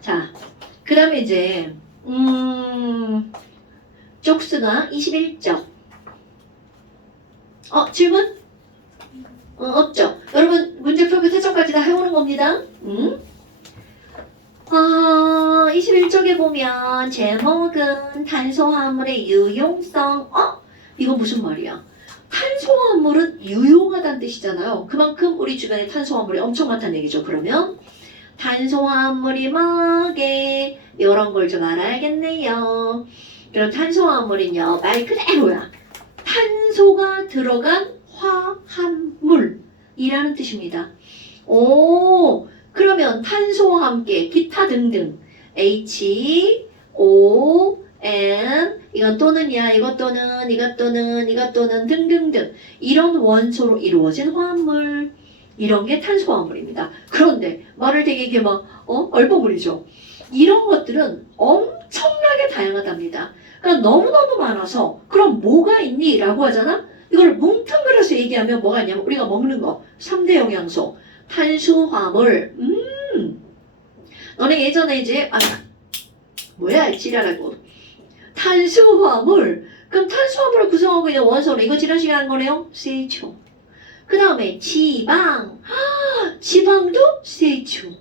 자, 그 다음에 이제 쪽수가 21쪽. 질문? 없죠. 여러분 문제표 교태점까지 다 해오는 겁니다. 21쪽에 보면 제목은 탄소화물의 유용성. 이거 무슨 말이야? 탄소화물은 유용하다는 뜻이잖아요. 그만큼 우리 주변에 탄소화물이 엄청 많다는 얘기죠. 그러면 탄소화물이 뭐게? 이런 걸 좀 알아야겠네요. 그럼 탄소화물은요, 말 그대로야. 탄소가 들어간 화합물이라는 뜻입니다. 그러면 탄소와 함께 기타 등등 H, O, N 이건 또는이야. 이것 또는 이것 또는 이것 또는 등등등 이런 원소로 이루어진 화합물 이런 게 탄소화물입니다. 그런데 말을 되게 이게 막 얼버무리죠. 이런 것들은 엄청나게 다양하답니다. 그러니까 너무너무 많아서 그럼 뭐가 있니? 라고 하잖아? 이걸 뭉뚱그려서 얘기하면 뭐가 있냐면 우리가 먹는 거 3대 영양소 탄수화물 너네 예전에 이제 뭐야 지랄하고 탄수화물 그럼 탄수화물을 구성하고 있는 원소는 이거 지난 시간에 한 거네요. CHO 그 다음에 지방 지방도 CHO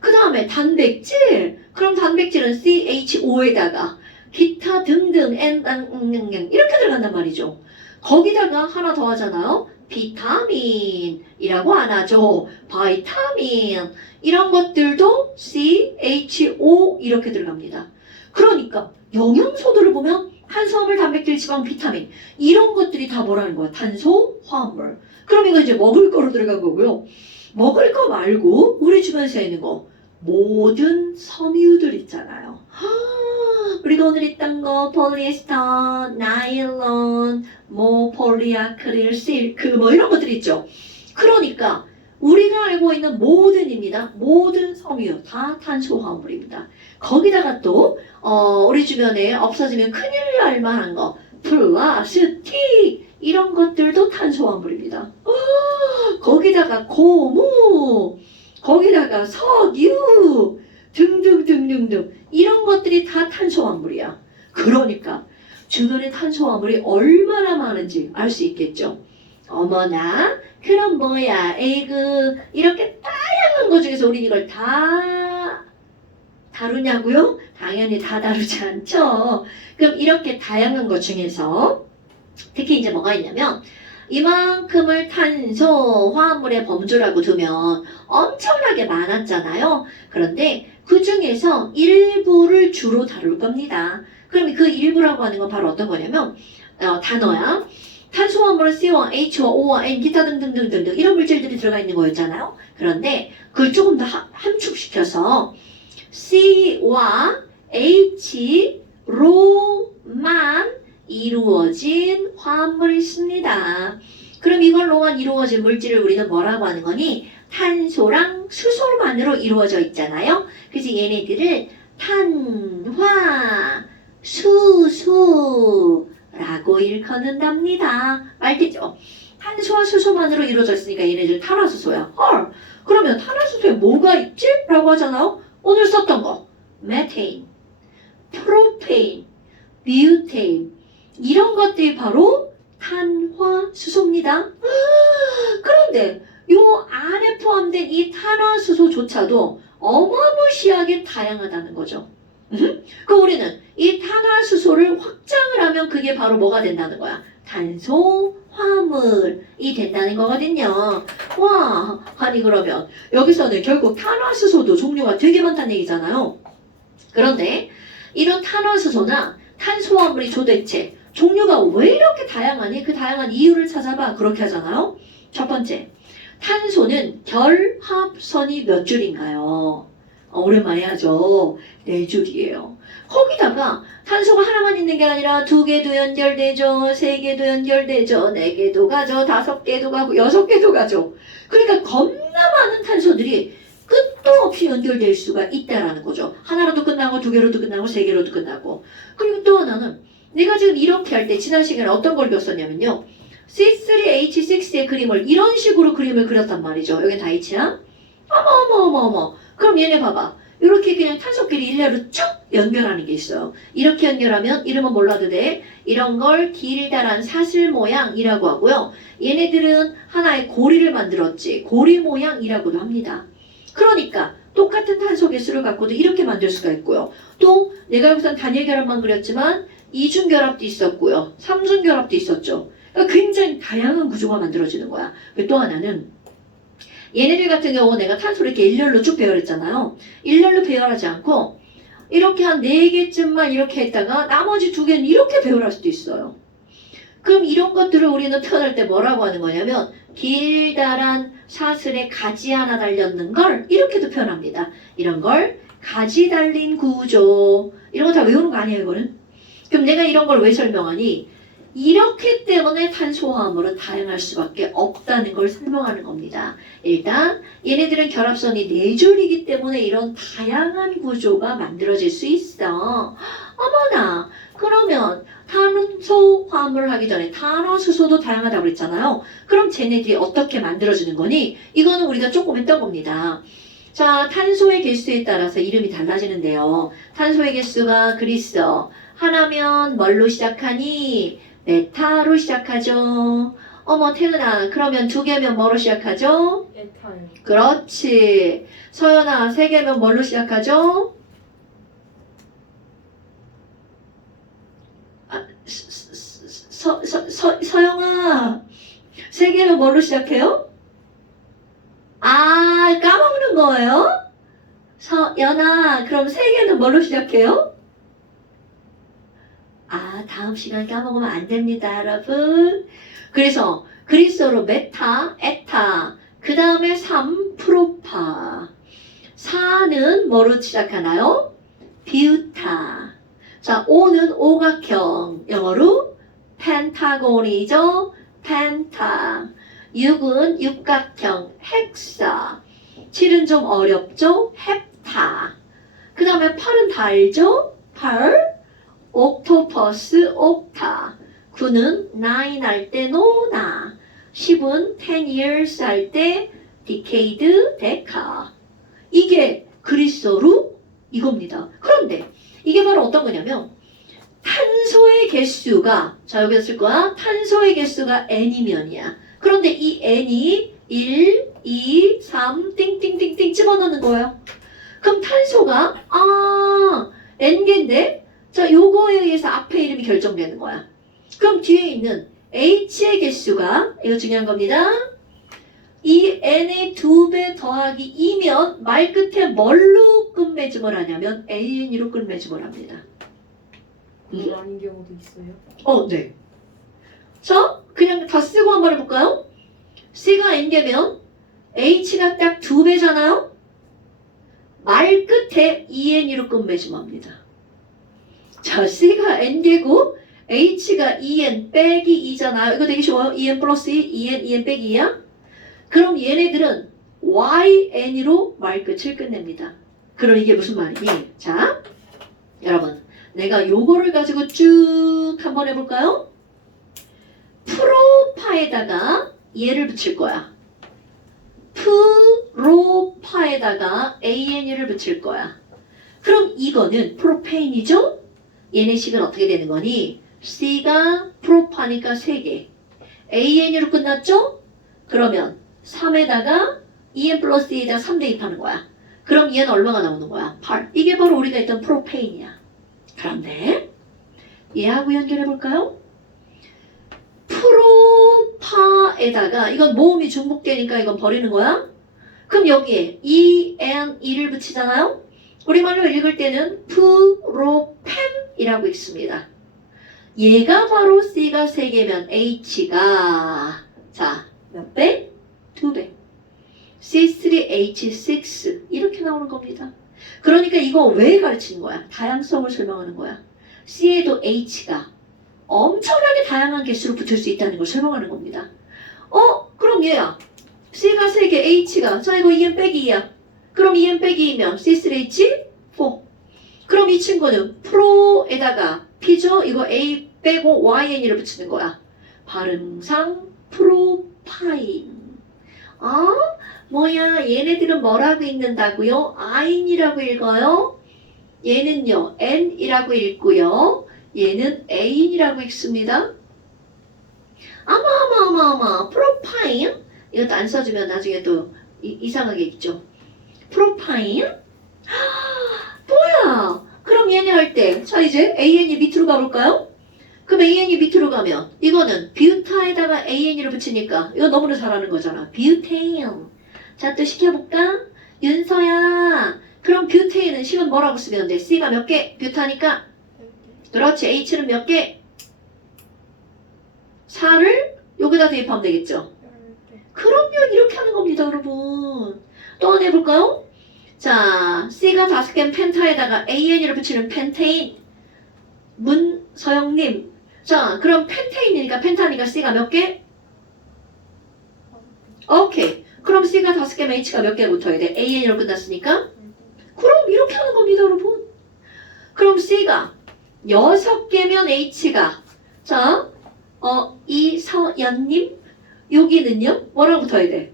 그 다음에 단백질 그럼 단백질은 CHO에다가 기타 등등 이렇게 들어간단 말이죠. 거기다가 하나 더 하잖아요. 비타민이라고 안 하죠. 바이타민 이런 것들도 CHO 이렇게 들어갑니다. 그러니까 영양소들을 보면 탄수화물, 단백질, 지방, 비타민 이런 것들이 다 뭐라는 거야? 탄소, 화합물. 그럼 이거 이제 먹을 거로 들어간 거고요. 먹을 거 말고 우리 주변에 있는 거 모든 섬유들 있잖아요. 우리가 오늘 했던 거 폴리에스터, 나일론, 폴리아크릴, 실크 이런 것들 있죠. 그러니까 우리가 알고 있는 모든입니다. 모든 섬유 다 탄소화물입니다. 거기다가 또 우리 주변에 없어지면 큰일 날 만한 거 플라스틱 이런 것들도 탄소화물입니다. 거기다가 고무 거기다가 석유 등등등등등 이런 것들이 다 탄소화물이야. 그러니까 주변에 탄소화물이 얼마나 많은지 알 수 있겠죠. 어머나 그럼 뭐야 에이그 이렇게 다양한 것 중에서 우린 이걸 다 다루냐고요? 당연히 다 다루지 않죠. 그럼 이렇게 다양한 것 중에서 특히 이제 뭐가 있냐면 이만큼을 탄소 화합물의 범주라고 두면 엄청나게 많았잖아요. 그런데 그 중에서 일부를 주로 다룰 겁니다. 그럼 그 일부라고 하는 건 바로 어떤 거냐면 단어야. 탄소화물은 C와 H와 O와 N 기타 등등등등등 이런 물질들이 들어가 있는 거였잖아요. 그런데 그걸 조금 더 함축시켜서 C와 H로만 이루어진 화합물이 있습니다. 그럼 이걸로만 이루어진 물질을 우리는 뭐라고 하는 거니? 탄소랑 수소만으로 이루어져 있잖아요. 그래서 얘네들을 탄화, 수소라고 일컫는답니다. 알겠죠? 탄소와 수소만으로 이루어져 있으니까 얘네들 탄화수소야. 헐, 그러면 탄화수소에 뭐가 있지? 라고 하잖아요. 오늘 썼던 거. 메테인, 프로페인, 뷰테인 이런 것들이 바로 탄화수소입니다. 그런데 요 안에 포함된 이 탄화수소조차도 어마무시하게 다양하다는 거죠. 그럼 우리는 이 탄화수소를 확장을 하면 그게 바로 뭐가 된다는 거야? 탄소화물이 된다는 거거든요. 와, 아니 그러면 여기서는 결국 탄화수소도 종류가 되게 많다는 얘기잖아요. 그런데 이런 탄화수소나 탄소화물이 도대체 종류가 왜 이렇게 다양하니? 그 다양한 이유를 찾아봐. 그렇게 하잖아요. 첫 번째, 탄소는 결합선이 몇 줄인가요? 오랜만에 하죠. 4줄이에요. 거기다가 탄소가 하나만 있는 게 아니라 2개도 연결되죠. 3개도 연결되죠. 4개도 가죠. 5개도 가고 6개도 가죠. 그러니까 겁나 많은 탄소들이 끝도 없이 연결될 수가 있다라는 거죠. 하나로도 끝나고 2개로도 끝나고 3개로도 끝나고. 그리고 또 하나는 내가 지금 이렇게 할 때 지난 시간에 어떤 걸 배웠었냐면요. C3H6의 그림을 이런 식으로 그림을 그렸단 말이죠. 여기 다 H야? 어머. 그럼 얘네 봐봐. 이렇게 그냥 탄소끼리 일렬로 쭉 연결하는 게 있어요. 이렇게 연결하면 이름은 몰라도 돼. 이런 걸 길다란 사슬 모양이라고 하고요. 얘네들은 하나의 고리를 만들었지. 고리 모양이라고도 합니다. 그러니까 똑같은 탄소 개수를 갖고도 이렇게 만들 수가 있고요. 또 내가 여기선 단일 결합만 그렸지만 이중 결합도 있었고요. 삼중 결합도 있었죠. 그러니까 굉장히 다양한 구조가 만들어지는 거야. 또 하나는 얘네들 같은 경우 내가 탄소를 이렇게 일렬로 쭉 배열했잖아요. 일렬로 배열하지 않고 이렇게 한 4개쯤만 이렇게 했다가 나머지 2개는 이렇게 배열할 수도 있어요. 그럼 이런 것들을 우리는 표현할 때 뭐라고 하는 거냐면 길다란 사슬에 가지 하나 달렸는 걸 이렇게도 표현합니다. 이런 걸 가지 달린 구조. 이런 거 다 외우는 거 아니에요, 이거는? 그럼 내가 이런 걸 왜 설명하니? 이렇기 때문에 탄소화합물은 다양할 수밖에 없다는 걸 설명하는 겁니다. 일단 얘네들은 결합선이 4줄이기 때문에 이런 다양한 구조가 만들어질 수 있어. 어머나, 그러면 탄소화합물을 하기 전에 탄화수소도 다양하다고 그랬잖아요. 그럼 쟤네들이 어떻게 만들어지는 거니? 이거는 우리가 조금 했던 겁니다. 자, 탄소의 개수에 따라서 이름이 달라지는데요. 탄소의 개수가 그리스어 하나면 뭘로 시작하니? 메타로 시작하죠. 어머 태은아, 그러면 2개면 뭐로 시작하죠? 에탄. 그렇지. 서연아, 3개면 뭘로 시작하죠? 아, 서영아, 3개면 뭘로 시작해요? 아, 까먹는 거예요? 서연아, 그럼 3개는 뭘로 시작해요? 아, 다음 시간 까먹으면 안 됩니다, 여러분. 그래서 그리스어로 메타, 에타, 그 다음에 3, 프로파. 4는 뭐로 시작하나요? 비우타. 자, 5는 오각형. 영어로 펜타곤이죠. 펜타. 6은 육각형. 헥사. 7은 좀 어렵죠? 헵타. 그 다음에 8은 다 알죠? 8. 옥토퍼스, 옥타. 9는 9 할 때 노나. 10은 10 years 할 때 decade, 데카. 이게 그리스어로 이겁니다. 그런데 이게 바로 어떤 거냐면 탄소의 개수가, 자 여기다 쓸 거야. 탄소의 개수가 n이면이야. 그런데 이 n이 1, 2, 3 띵띵띵띵 집어넣는 거예요. 그럼 탄소가 n개인데 자, 요거에 의해서 앞에 이름이 결정되는 거야. 그럼 뒤에 있는 H의 개수가, 이거 중요한 겁니다. 이 N의 2배 더하기 2면 말 끝에 뭘로 끝맺음을 하냐면 AN으로 끝맺음을 합니다. 그건 아닌 경우도 있어요. 네. 자, 그냥 다 쓰고 한번 해볼까요? C가 N개면 H가 딱 2배잖아요? 말 끝에 EN으로 끝맺음합니다. 자, C가 N개고 H가 EN 빼기 2잖아요. 이거 되게 쉬워요. EN 플러스 2, EN 빼기 2야. 그럼 얘네들은 YN으로 말끝을 끝냅니다. 그럼 이게 무슨 말이니? 자, 여러분, 내가 요거를 가지고 쭉 한번 해볼까요? 프로파에다가 얘를 붙일 거야. 프로파에다가 AN을 붙일 거야. 그럼 이거는 프로페인이죠? 얘네 식은 어떻게 되는 거니? C가 프로파니까 3개. AN으로 끝났죠? 그러면 3에다가 EN 플러스 2에다가 3 대입하는 거야. 그럼 얘는 얼마가 나오는 거야? 8. 이게 바로 우리가 했던 프로페인이야. 그런데 얘하고 연결해 볼까요? 프로파에다가 이건 모음이 중복되니까 이건 버리는 거야. 그럼 여기에 ENE를 붙이잖아요. 우리말로 읽을 때는 프로펜이라고 읽습니다. 얘가 바로 C가 3개면 H가 자 몇 배? 2배. C3H6 이렇게 나오는 겁니다. 그러니까 이거 왜 가르치는 거야? 다양성을 설명하는 거야. C에도 H가 엄청나게 다양한 개수로 붙을 수 있다는 걸 설명하는 겁니다. 그럼 얘야. C가 3개, H가 자 이거 2n 빼기 2야. 그럼 2n 빼기 2면 C3H4. 그럼 이 친구는 프로에다가 P죠? 이거 A 빼고 YN을 붙이는 거야. 발음상 프로파인. 뭐야, 얘네들은 뭐라고 읽는다고요? 아인이라고 읽어요. 얘는요, n이라고 읽고요. 얘는 a인이라고 읽습니다. 아마, 프로파인? 이것도 안 써주면 나중에 또 이상하게 읽죠. 프로파인? 뭐야? 그럼 얘네 할 때, 자, 이제 an이 밑으로 가볼까요? 그럼 an이 밑으로 가면, 이거는 뷰타에다가 an이를 붙이니까, 이거 너무나 잘하는 거잖아. 뷰테인. 자, 또 시켜볼까? 윤서야. 그럼 뷰테인은 식은 뭐라고 쓰면 돼? C가 몇 개? 뷰타니까? 그렇지. H는 몇 개? 4를 여기다 대입하면 되겠죠? 그럼요. 이렇게 하는 겁니다, 여러분. 또 하나 해볼까요? 자, C가 5개는 펜타에다가 AN을 붙이는 펜테인. 문서영님. 자, 그럼 펜테인이니까 펜타니까 C가 몇 개? 오케이. 그럼 C가 5개면 H가 몇 개 붙어야 돼? AN으로 끝났으니까? 그럼 이렇게 하는 겁니다, 여러분. 그럼 C가 6개면 H가, 자, 이서연님, 여기는요, 뭐랑 붙어야 돼?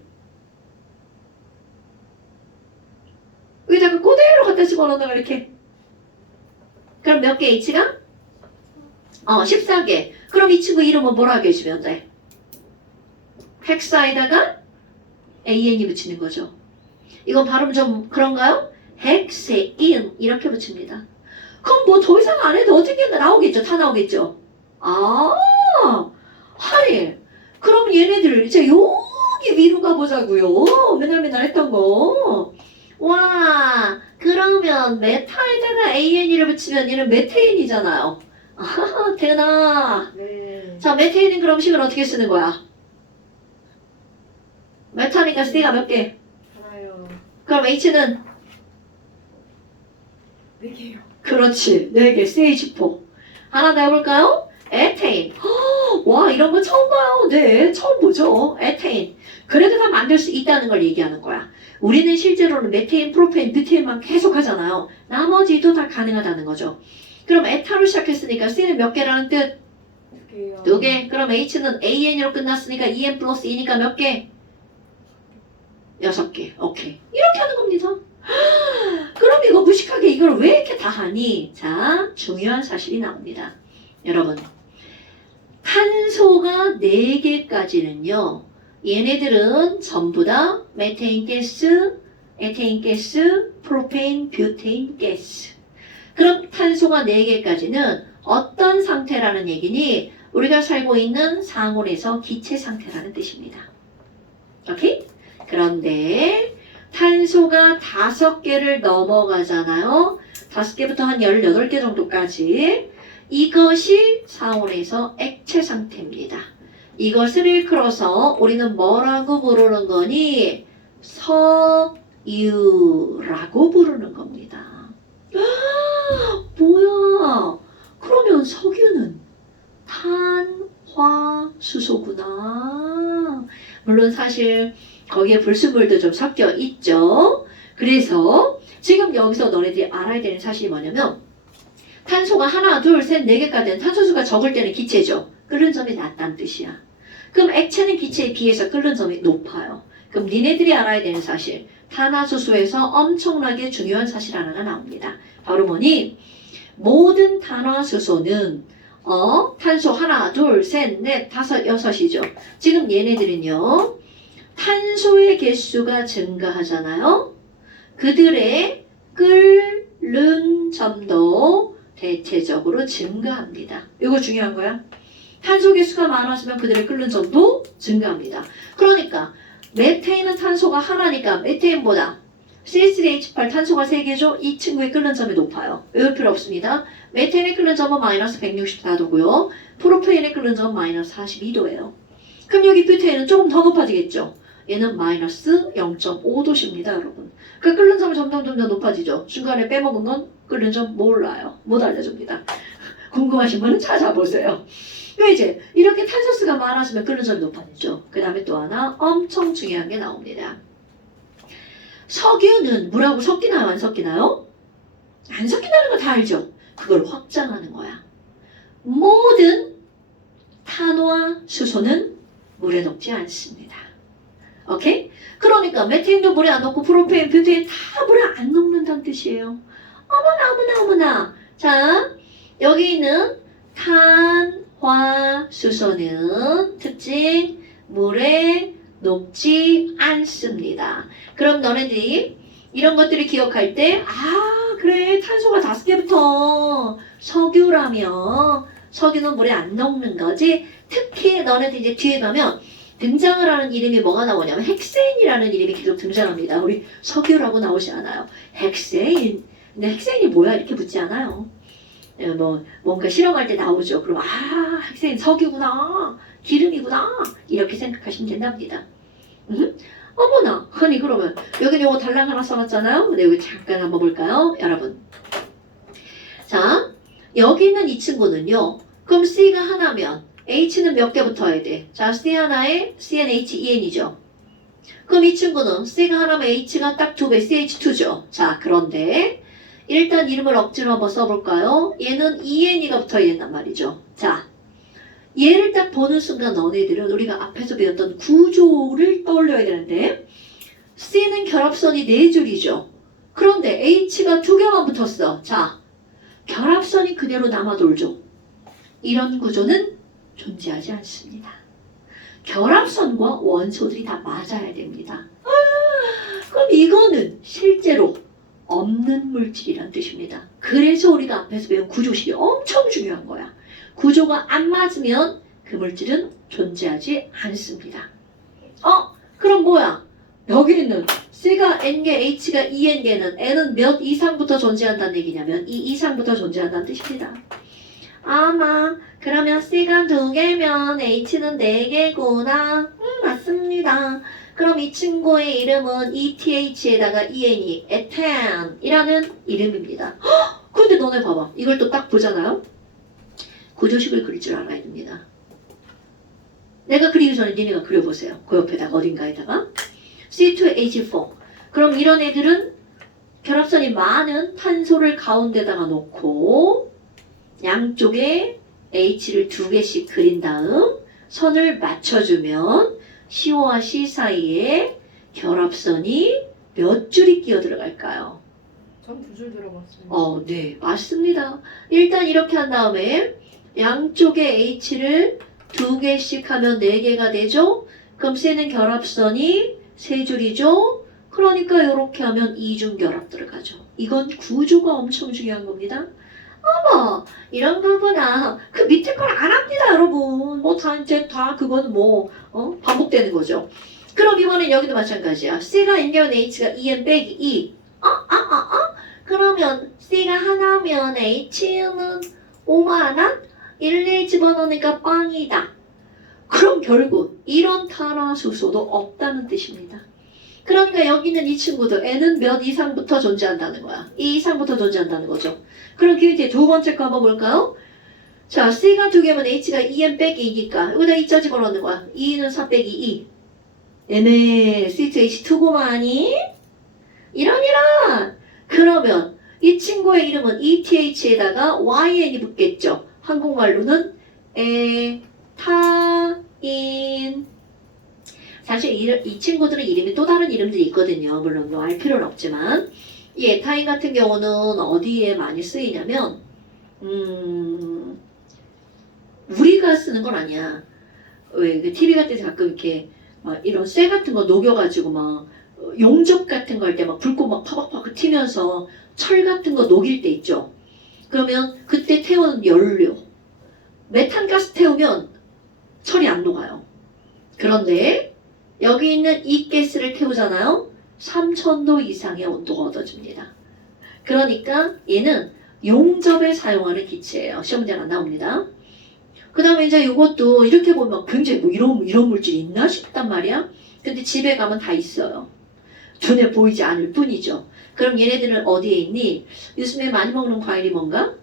여기다가 그대로 갖다 집어넣는다, 이렇게. 그럼 몇 개 H가? 14개. 그럼 이 친구 이름은 뭐라고 해주면 돼? 헥사에다가 AN이 붙이는 거죠. 이건 발음 좀 그런가요? 헥세인 이렇게 붙입니다. 그럼 뭐 더 이상 안 해도 어떻게 나오겠죠? 다 나오겠죠? 하리. 그럼 얘네들 이제 여기 위로 가보자고요. 맨날 했던 거. 와, 그러면 메타에다가 AN이를 붙이면 얘는 메테인이잖아요. 대나. 네. 자, 메테인은 그럼 식을 어떻게 쓰는 거야? 메타니까 C가 몇 개? 알아요. 그럼 H는? 4개요. 그렇지. 4개. CH4. 하나 더 해볼까요? 에테인. 와, 이런 거 처음 봐요. 네, 처음 보죠. 에테인. 그래도 다 만들 수 있다는 걸 얘기하는 거야. 우리는 실제로는 메테인, 프로페인, 뷰테인만 계속 하잖아요. 나머지도 다 가능하다는 거죠. 그럼 에타로 시작했으니까 C는 몇 개라는 뜻? 2개요. 2개. 그럼 H는 AN으로 끝났으니까 EN 플러스 E니까 몇 개? 6개. 오케이. 이렇게 하는 겁니다. 그럼 이거 무식하게 이걸 왜 이렇게 다 하니? 자, 중요한 사실이 나옵니다. 여러분, 탄소가 4개까지는요. 얘네들은 전부 다 메테인 가스, 에테인 가스, 프로페인, 뷰테인 가스. 그럼 탄소가 4개까지는 어떤 상태라는 얘기니? 우리가 살고 있는 상온에서 기체 상태라는 뜻입니다. 오케이? 그런데 탄소가 5개를 넘어가잖아요. 5개부터 한 18개 정도까지. 이것이 상온에서 액체 상태입니다. 이것을 일컬어서 우리는 뭐라고 부르는 거니? 석유라고 부르는 겁니다. 뭐야? 그러면 석유는 탄화수소구나. 물론 사실 거기에 불순물도 좀 섞여 있죠. 그래서 지금 여기서 너네들이 알아야 되는 사실이 뭐냐면 탄소가 하나, 둘, 셋, 4개까지는 탄소수가 적을 때는 기체죠. 끓는 점이 낮다는 뜻이야. 그럼 액체는 기체에 비해서 끓는 점이 높아요. 그럼 니네들이 알아야 되는 사실, 탄화수소에서 엄청나게 중요한 사실 하나가 나옵니다. 바로 뭐니? 모든 탄화수소는 탄소 하나, 둘, 셋, 넷, 다섯, 여섯이죠. 지금 얘네들은요. 탄소의 개수가 증가하잖아요. 그들의 끓는 점도 대체적으로 증가합니다. 이거 중요한 거야. 탄소 개수가 많아지면 그들의 끓는 점도 증가합니다. 그러니까 메테인은 탄소가 하나니까 메테인보다 CH3H8 탄소가 3개죠. 이 친구의 끓는 점이 높아요. 외울 필요 없습니다. 메테인의 끓는 점은 마이너스 164도고요. 프로페인의 끓는 점은 마이너스 42도예요. 그럼 여기 뷰테인은 조금 더 높아지겠죠. 얘는 마이너스 0.5도십니다, 여러분. 그 끓는 점이 점점 높아지죠. 중간에 빼먹은 건 끓는 점 몰라요. 못 알려줍니다. 궁금하신 분은 찾아보세요. 그 이제 이렇게 탄소수가 많아지면 끓는 점이 높아지죠. 그 다음에 또 하나 엄청 중요한 게 나옵니다. 석유는 물하고 섞이나요? 안 섞이나요? 안 섞인다는 거 다 알죠? 그걸 확장하는 거야. 모든 탄화수소는 물에 녹지 않습니다. 오케이? 그러니까 메테인도 물에 안 녹고 프로페인, 뷰테인 다 물에 안 녹는다는 뜻이에요. 어머나. 자, 여기 있는 탄화수소는 특징 물에 녹지 않습니다. 그럼 너네들이 이런 것들을 기억할 때, 그래, 탄소가 5개부터 석유라며, 석유는 물에 안 녹는 거지. 특히 너네들 이제 뒤에 가면 등장을 하는 이름이 뭐가 나오냐면 헥세인이라는 이름이 계속 등장합니다. 우리 석유라고 나오지 않아요. 헥세인. 근데 헥세인이 뭐야? 이렇게 묻지 않아요. 뭔가 실험할 때 나오죠. 그럼 헥세인 석유구나. 기름이구나. 이렇게 생각하시면 된답니다. 어머나. 아니 그러면 여기는 요거 달랑 하나 써놨잖아요. 근데 여기 잠깐 한번 볼까요? 여러분. 자, 여기 있는 이 친구는요. 그럼 C가 하나면 H는 몇 개 붙어야 돼? 자, C 하나에 CnHEn이죠. 그럼 이 친구는 C가 하나면 H가 딱 2배, CH2죠. 자, 그런데 일단 이름을 억지로 한번 써볼까요? 얘는 EN이가 붙어야 된단 말이죠. 자, 얘를 딱 보는 순간 너네들은 우리가 앞에서 배웠던 구조를 떠올려야 되는데 C는 결합선이 4줄이죠. 그런데 H가 2개만 붙었어. 자, 결합선이 그대로 남아 돌죠. 이런 구조는 존재하지 않습니다. 결합선과 원소들이 다 맞아야 됩니다. 그럼 이거는 실제로 없는 물질이란 뜻입니다. 그래서 우리가 앞에서 배운 구조식이 엄청 중요한 거야. 구조가 안 맞으면 그 물질은 존재하지 않습니다. 그럼 뭐야? 여기 있는 C가 N개, H가 EN개는 N은 몇 이상부터 존재한다는 얘기냐면 2 이상부터 존재한다는 뜻입니다. 그러면 C가 2개면 H는 4개구나. 맞습니다. 그럼 이 친구의 이름은 ETH에다가 EN이 에탄이라는 이름입니다. 근데 너네 봐봐. 이걸 또 딱 보잖아요. 구조식을 그릴 줄 알아야 됩니다. 내가 그리기 전에 니네가 그려보세요. 그 옆에다가 어딘가에다가 C2H4. 그럼 이런 애들은 결합선이 많은 탄소를 가운데다가 놓고 양쪽에 H를 2개씩 그린 다음 선을 맞춰주면 C와 C 사이에 결합선이 몇 줄이 끼어 들어갈까요? 전 2줄 들어봤어요. 네, 맞습니다. 일단 이렇게 한 다음에 양쪽에 H를 2개씩 하면 4개가 되죠? 그럼 C는 결합선이 3줄이죠? 그러니까 이렇게 하면 이중결합 들어가죠. 이건 구조가 엄청 중요한 겁니다. 이런 부분아 그 밑에 걸 안 합니다, 여러분. 이제 다 그건 반복되는 거죠. 그럼 이번엔 여기도 마찬가지야. C가 N개면 H가 EN 빼기 2. 그러면 C가 하나면 H는 5만원? 1 집어넣으니까 빵이다. 그럼 결국 이런 탄화수소도 없다는 뜻입니다. 그러니까 여기 있는 이 친구도 N은 몇 이상부터 존재한다는 거야. 2 이상부터 존재한다는 거죠. 그럼 그 밑에 두 번째 거 한번 볼까요? 자, C가 2개면 H가 2n 빼기 2니까 여기다 2자 집어넣는 거야. 2는 4 빼기 2. 얘네 C2H2고만이? 이런. 그러면 이 친구의 이름은 ETH에다가 YN이 붙겠죠. 한국말로는 에타인. 사실 이 친구들은 이름이 또 다른 이름들이 있거든요. 물론 알 필요는 없지만 이 에타인 같은 경우는 어디에 많이 쓰이냐면 우리가 쓰는 건 아니야. 왜 TV 같은 데서 가끔 이렇게 막 이런 쇠 같은 거 녹여가지고 막 용접 같은 거 할 때 막 불꽃 막 파박파박 튀면서 철 같은 거 녹일 때 있죠. 그러면 그때 태우는 연료 메탄가스 태우면 철이 안 녹아요. 그런데 여기 있는 이 가스를 태우잖아요. 3000도 이상의 온도가 얻어집니다. 그러니까 얘는 용접에 사용하는 기체예요. 시험 문제가 안 나옵니다. 그 다음에 이제 이것도 이렇게 보면 굉장히 이런 물질이 있나 싶단 말이야. 근데 집에 가면 다 있어요. 눈에 보이지 않을 뿐이죠. 그럼 얘네들은 어디에 있니? 요즘에 많이 먹는 과일이 뭔가?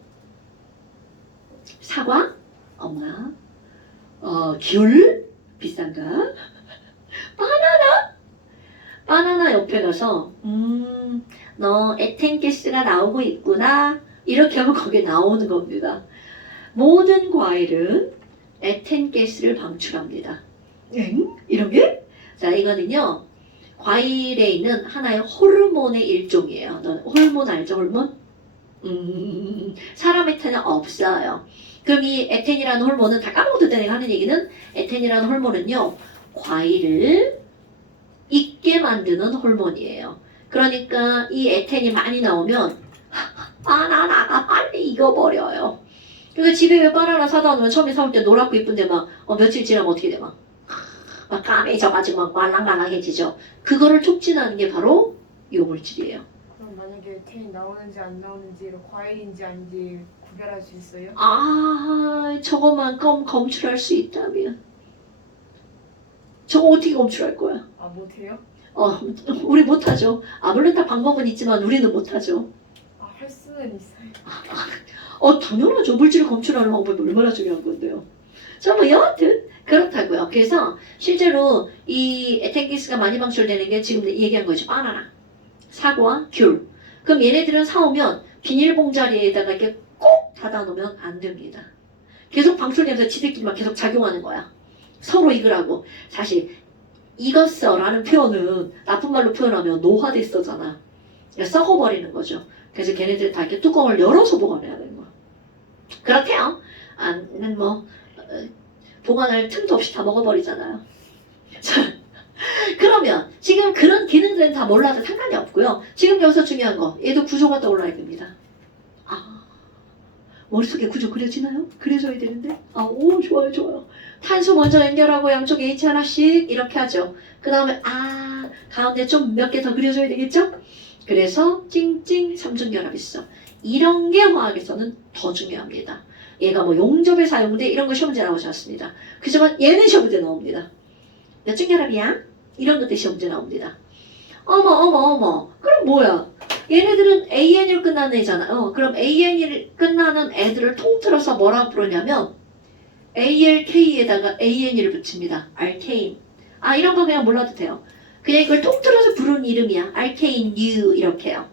사과? 엄마? 귤? 비싼가? 바나나 옆에 가서 너 에탄가스가 나오고 있구나. 이렇게 하면 거기에 나오는 겁니다. 모든 과일은 에탄가스를 방출합니다. 이런 게? 자, 이거는요. 과일에 있는 하나의 호르몬의 일종이에요. 너 호르몬 알죠? 호르몬? 사람한테는 없어요. 그럼 이 에텐이라는 호르몬은 다 까먹어도 내가 하는 얘기는 에텐이라는 호르몬은요. 과일을 익게 만드는 호르몬이에요. 그러니까 이 에텐이 많이 나오면 바나나가 빨리 익어버려요. 그러니까 집에 왜 바나나 사다 놓으면 처음에 사올 때 노랗고 이쁜데 막 며칠 지나면 어떻게 돼? 막 까매져가지고 막 말랑말랑해지죠. 그거를 촉진하는 게 바로 요 물질이에요. 그럼 만약에 텐이 나오는지 안 나오는지 과일인지 아닌지 구별할 수 있어요? 아, 저거만큼 검출할 수 있다면 저거 어떻게 검출할 거야? 아 못해요? 우리 못하죠. 물론 다 방법은 있지만 우리는 못하죠. 아 할 수는 있어요. 당연하죠. 물질을 검출하는 방법이 얼마나 중요한 건데요. 자, 뭐 여하튼 그렇다고요. 그래서 실제로 이 에텐기스가 많이 방출되는 게 지금 얘기한 거죠. 바나나, 사과, 귤. 그럼 얘네들은 사오면 비닐봉자리에다가 이렇게 꼭 닫아놓으면 안 됩니다. 계속 방출되면서 지들끼리만 계속 작용하는 거야. 서로 익으라고. 사실 익었어라는 표현은 나쁜 말로 표현하면 노화됐어잖아. 그러니까 썩어버리는 거죠. 그래서 걔네들 다 이렇게 뚜껑을 열어서 보관해야 되는 거야. 그렇대요. 뭐 보관할 틈도 없이 다 먹어버리잖아요. 자, 그러면 지금 그런 기능들은 다 몰라도 상관이 없고요. 지금 여기서 중요한 거, 얘도 구조가 떠올라야 됩니다. 머릿속에 구조 그려지나요? 그려져야 되는데. 오, 좋아요. 탄소 먼저 연결하고 양쪽 H 하나씩 이렇게 하죠. 그 다음에 가운데 좀 몇 개 더 그려줘야 되겠죠? 그래서 찡찡 삼중결합 있어. 이런 게 화학에서는 더 중요합니다. 얘가 뭐 용접에 사용돼 이런 거 시험 문제 나오지 않습니다. 그지만 얘는 시험 문제 나옵니다. 몇 중 결합이야? 이런 것들 시험 문제 나옵니다. 어머. 그럼 뭐야? 얘네들은 AN으로 끝나는 애잖아. 그럼 AN이 끝나는 애들을 통틀어서 뭐라고 부르냐면 ALK에다가 AN을 붙입니다. 알케인. 이런 거 그냥 몰라도 돼요. 그냥 이걸 통틀어서 부르는 이름이야. 알케인 U 이렇게요.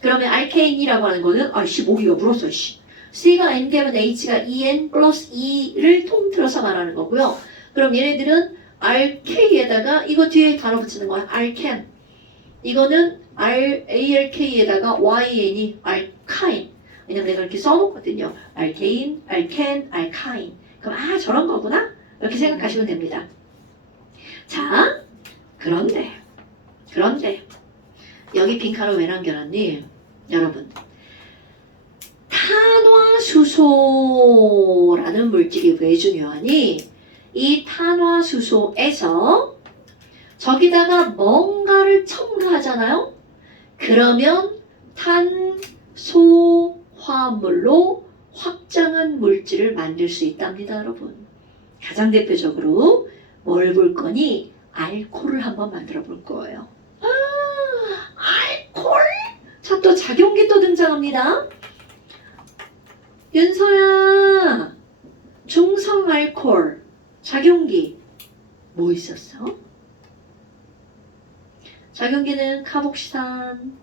그러면 알케인이라고 하는 거는 목이가 물었어. C가 N 되면 H가 EN 플러스 E를 통틀어서 말하는 거고요. 그럼 얘네들은 RK에다가 이거 뒤에 단어 붙이는 거야. 알켄. 이거는 ALK에다가 YN이 알카인. 왜냐면 내가 이렇게 써놓거든요. 알케인, 알켄, 알카인. 그럼 저런 거구나? 이렇게 생각하시면 됩니다. 자, 그런데 여기 빈칸을 왜 남겨놨니? 여러분, 탄화수소라는 물질이 왜 중요하니? 이 탄화수소에서 저기다가 뭔가를 첨가하잖아요? 그러면 탄소화물로 확장한 물질을 만들 수 있답니다, 여러분. 가장 대표적으로 뭘 볼 거니? 알코올을 한번 만들어 볼 거예요. 알코올? 자, 또 작용기 또 등장합니다. 윤서야, 중성 알코올, 작용기 뭐 있었어? 작용기는 카복시산,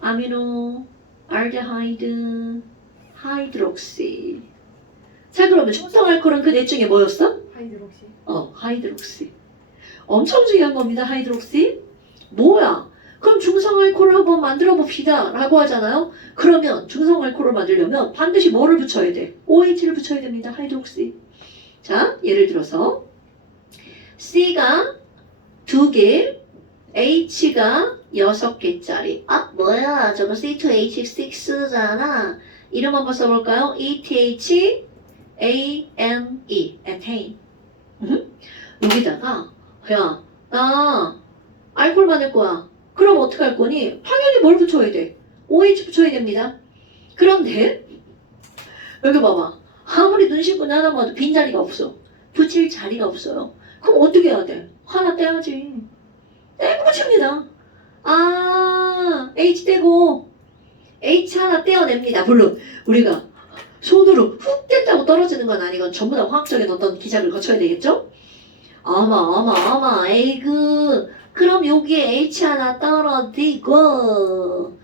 아미노, 알데하이드, 하이드록시. 자, 그러면 중성 알코올은 그 넷 중에 뭐였어? 하이드록시. 하이드록시. 엄청 중요한 겁니다, 하이드록시. 뭐야? 그럼 중성 알코올을 한번 만들어 봅시다 라고 하잖아요. 그러면 중성 알코올을 만들려면 반드시 뭐를 붙여야 돼? OH를 붙여야 됩니다. 하이드록시. 자, 예를 들어서 C가 2개, H가 6개짜리. 뭐야? 저거 C2H6잖아. 이름 한번 써볼까요? ETH ANE, 에테인. 여기다가 나 알코올 만들 거야. 그럼 어떻게 할 거니? 당연히 뭘 붙여야 돼? OH 붙여야 됩니다. 그런데 여기 봐봐. 아무리 눈시분이 하나 봐도 빈자리가 없어. 붙일 자리가 없어요. 그럼 어떻게 해야 돼? 하나 떼야지. 떼고 붙입니다. H 떼고 H 하나 떼어냅니다. 물론 우리가 손으로 훅 뗐다고 떨어지는 건 아니건 전부 다 화학적인 어떤 기작을 거쳐야 되겠죠? 에이그. 그럼 여기에 H 하나 떨어지고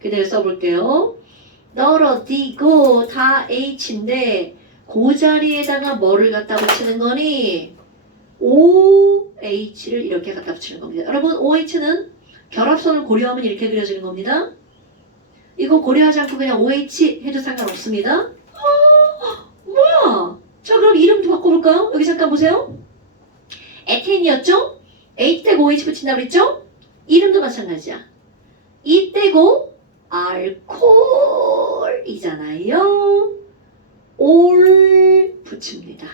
그대로 써볼게요. 떨어지고 다 H인데 그 자리에다가 뭐를 갖다 붙이는 거니? OH를 이렇게 갖다 붙이는 겁니다. 여러분 OH는 결합선을 고려하면 이렇게 그려지는 겁니다. 이거 고려하지 않고 그냥 OH 해도 상관없습니다. 뭐야? 자 그럼 이름도 바꿔볼까요? 여기 잠깐 보세요. 에테인이었죠? H 떼고 OH 붙인다고 그랬죠? 이름도 마찬가지야. 이 떼고 알코올이잖아요. 올 붙입니다.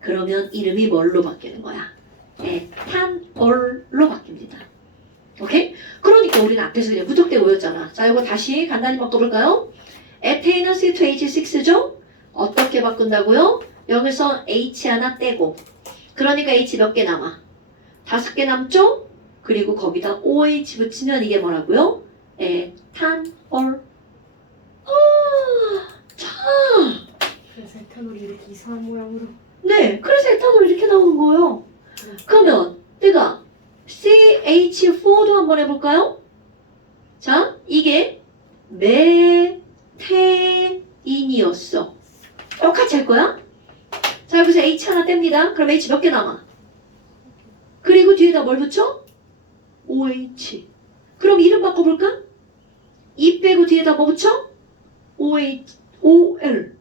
그러면 이름이 뭘로 바뀌는 거야? 에탄올로 바뀝니다. 오케이? 그러니까 우리는 앞에서 그냥 무턱대고 외웠잖아. 자, 이거 다시 간단히 바꿔볼까요? 에테인은 C2H6죠? 어떻게 바꾼다고요? 여기서 H 하나 떼고 그러니까 H 몇 개 남아? 5개 남죠? 그리고 거기다 OH 붙이면 이게 뭐라고요? 에탄올. 자, 그래서 에탄올이 이렇게 이상한 모양으로. 네, 그래서 에탄올이 이렇게 나오는 거예요. 그러면 내가 CH4도 한번 해볼까요? 자, 이게 메테인이었어. 똑같이 할 거야. 자, 여기서 H 하나 뗍니다. 그럼 H 몇 개 남아? 그리고 뒤에다 뭘 붙여? OH. 그럼 이름 바꿔볼까? E 빼고 뒤에다 뭐 붙여? OH, OL.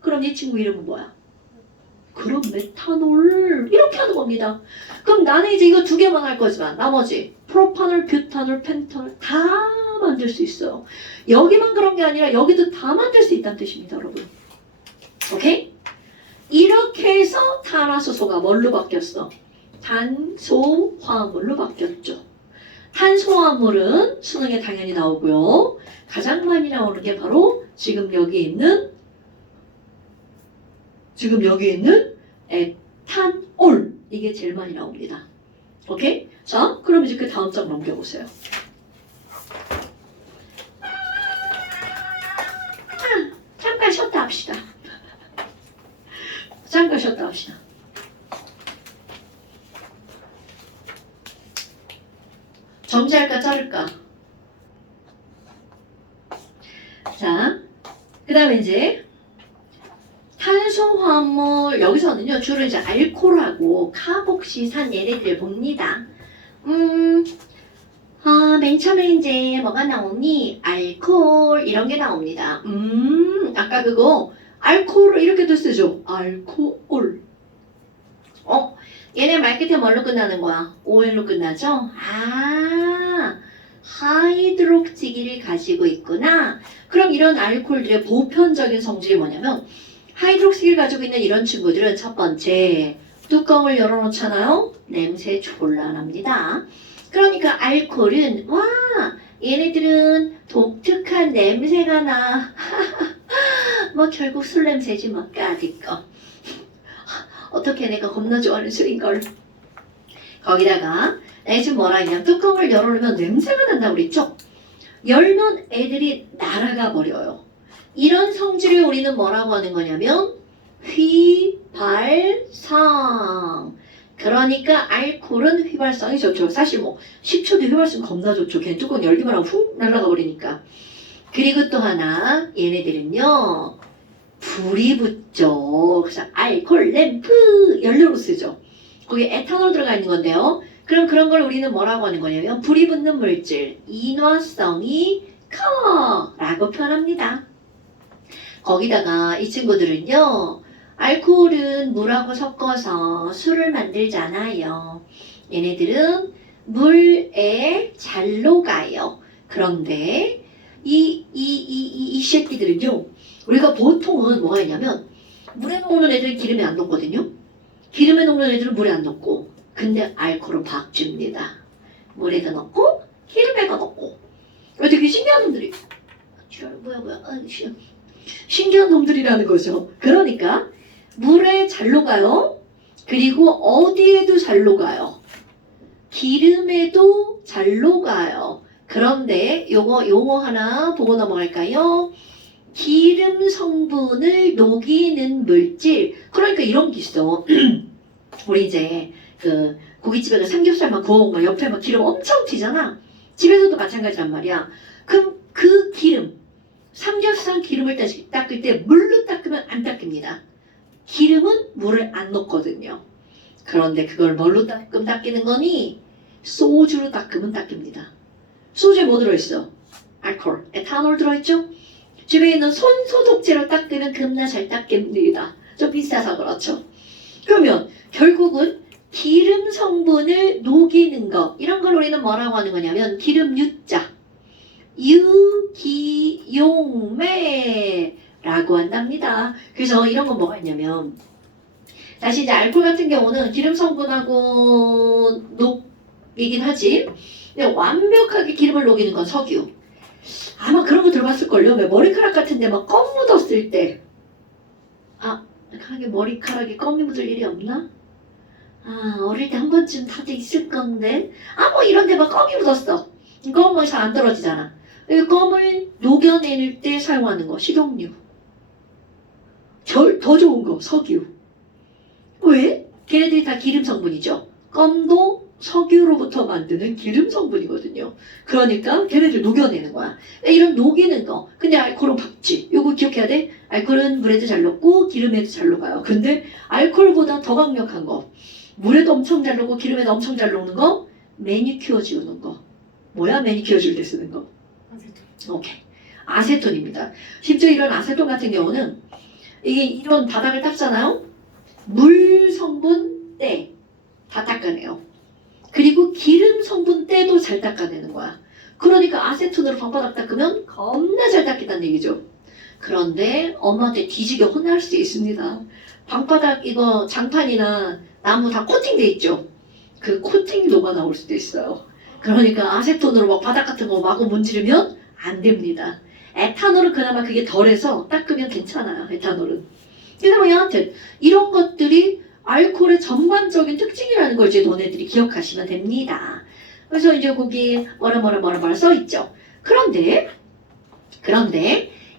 그럼 이 친구 이름은 뭐야? 그럼 메탄올. 이렇게 하는 겁니다. 그럼 나는 이제 이거 2개만 할 거지만 나머지 프로파놀, 뷰타놀, 펜탄올 다 만들 수 있어요. 여기만 그런 게 아니라 여기도 다 만들 수 있다는 뜻입니다, 여러분. 오케이? 이렇게 해서 탄화수소가 뭘로 바뀌었어? 탄소화물로 바뀌었죠. 탄소화물은 수능에 당연히 나오고요. 가장 많이 나오는 게 바로 지금 여기 있는 에탄올. 이게 제일 많이 나옵니다. 오케이? 자, 그럼 이제 그 다음 장 넘겨보세요. 잠깐 쉬었다 합시다. 잠깐 쉬었다 합시다. 정지할까 자를까? 자, 그 다음에 이제 탄소화물, 여기서는요 주로 이제 알코올하고 카복시산 얘네들 봅니다. 맨 처음에 이제 뭐가 나오니? 알코올 이런 게 나옵니다. 아까 그거 알코올을 이렇게도 쓰죠. 알코올. 얘네 말 끝에 뭘로 끝나는 거야? OL로 끝나죠? 하이드록시기를 가지고 있구나. 그럼 이런 알코올들의 보편적인 성질이 뭐냐면 하이드록시기를 가지고 있는 이런 친구들은 첫 번째 뚜껑을 열어놓잖아요. 냄새 졸라 납니다. 그러니까 알코올은 얘네들은 독특한 냄새가 나. 뭐 결국 술 냄새지 뭐 까짓거. 어떻게 내가 겁나 좋아하는 술인걸. 거기다가 지금 뭐라 했냐면 뚜껑을 열어놓으면 냄새가 난다고 그랬죠. 열면 애들이 날아가 버려요. 이런 성질을 우리는 뭐라고 하는 거냐면 휘발성. 그러니까 알코올은 휘발성이 좋죠. 사실 뭐 식초도 휘발성 겁나 좋죠. 걔 뚜껑 열기만 하면 훅 날아가 버리니까. 그리고 또 하나 얘네들은요 불이 붙죠. 그래서 알코올 램프 연료로 쓰죠. 거기에 에탄올 들어가 있는 건데요. 그럼 그런 걸 우리는 뭐라고 하는 거냐면 불이 붙는 물질 인화성이 커라고 표현합니다. 거기다가 이 친구들은요 알코올은 물하고 섞어서 술을 만들잖아요. 얘네들은 물에 잘 녹아요. 그런데 이 새끼들은요 우리가 보통은 뭐가 있냐면 물에 녹는 애들은 기름에 안 녹거든요. 기름에 녹는 애들은 물에 안 녹고 근데 알코올은 박줍니다. 물에도 넣고 기름에도 넣고 되게 신기한 놈들이 신기한 놈들이라는 거죠. 그러니까 물에 잘 녹아요. 그리고 어디에도 잘 녹아요. 기름에도 잘 녹아요. 그런데 요거 하나 보고 넘어갈까요? 기름 성분을 녹이는 물질. 그러니까 이런 게 있어. 우리 이제 그 고깃집에 가 삼겹살만 구워먹으면 옆에 막 기름 엄청 튀잖아. 집에서도 마찬가지란 말이야. 그럼 그 기름, 삼겹살 기름을 닦을 때 물로 닦으면 안 닦입니다. 기름은 물을 안 넣거든요. 그런데 그걸 뭘로 닦이는 거니? 소주로 닦입니다. 소주에 뭐 들어있어? 알코올, 에탄올 들어있죠? 집에 있는 손소독제로 닦으면 겁나 잘 닦입니다. 좀 비싸서 그렇죠. 그러면 결국은 기름 성분을 녹이는 거, 이런 걸 우리는 뭐라고 하는 거냐면 기름 유자, 유기용매라고 한답니다. 그래서 이런 건 뭐가 있냐면, 사실 이제 알코올 같은 경우는 기름 성분하고 녹이긴 하지, 근데 완벽하게 기름을 녹이는 건 석유. 아마 그런 거 들어봤을걸요? 왜 머리카락 같은데 막 껌 묻었을 때, 하게 머리카락에 껌이 묻을 일이 없나? 어릴 때 한 번쯤 다들 있을 건데, 뭐 이런 데 막 껌이 묻었어. 껌은 잘 안 떨어지잖아. 이 껌을 녹여낼 때 사용하는 거, 식용유. 더 좋은 거, 석유. 왜? 걔네들이 다 기름 성분이죠. 껌도 석유로부터 만드는 기름 성분이거든요. 그러니까 걔네들 녹여내는 거야. 이런 녹이는 거. 근데 알코올은 박쥐. 요거 기억해야 돼. 알코올은 물에도 잘 녹고 기름에도 잘 녹아요. 근데 알코올보다 더 강력한 거. 물에도 엄청 잘 녹고 기름에도 엄청 잘 녹는 거. 매니큐어 지우는 거. 뭐야 매니큐어 지울 때 쓰는 거? 오케이. 아세톤입니다. 심지어 이런 아세톤 같은 경우는 이게 이런 바닥을 닦잖아요. 물 성분 때 다 닦아내요. 그리고 기름 성분 때도 잘 닦아내는 거야. 그러니까 아세톤으로 방바닥 닦으면 겁나 잘 닦인다는 얘기죠. 그런데 엄마한테 뒤지게 혼날 수 있습니다. 방바닥 이거 장판이나 나무 다 코팅돼 있죠. 그 코팅 녹아 나올 수도 있어요. 그러니까 아세톤으로 막 바닥 같은 거 마구 문지르면 안 됩니다. 에탄올은 그나마 그게 덜해서 닦으면 괜찮아요. 에탄올은. 그래서 뭐 여하튼 이런 것들이 알코올의 전반적인 특징이라는 걸 이제 너네들이 기억하시면 됩니다. 그래서 이제 거기 뭐라 써있죠. 그런데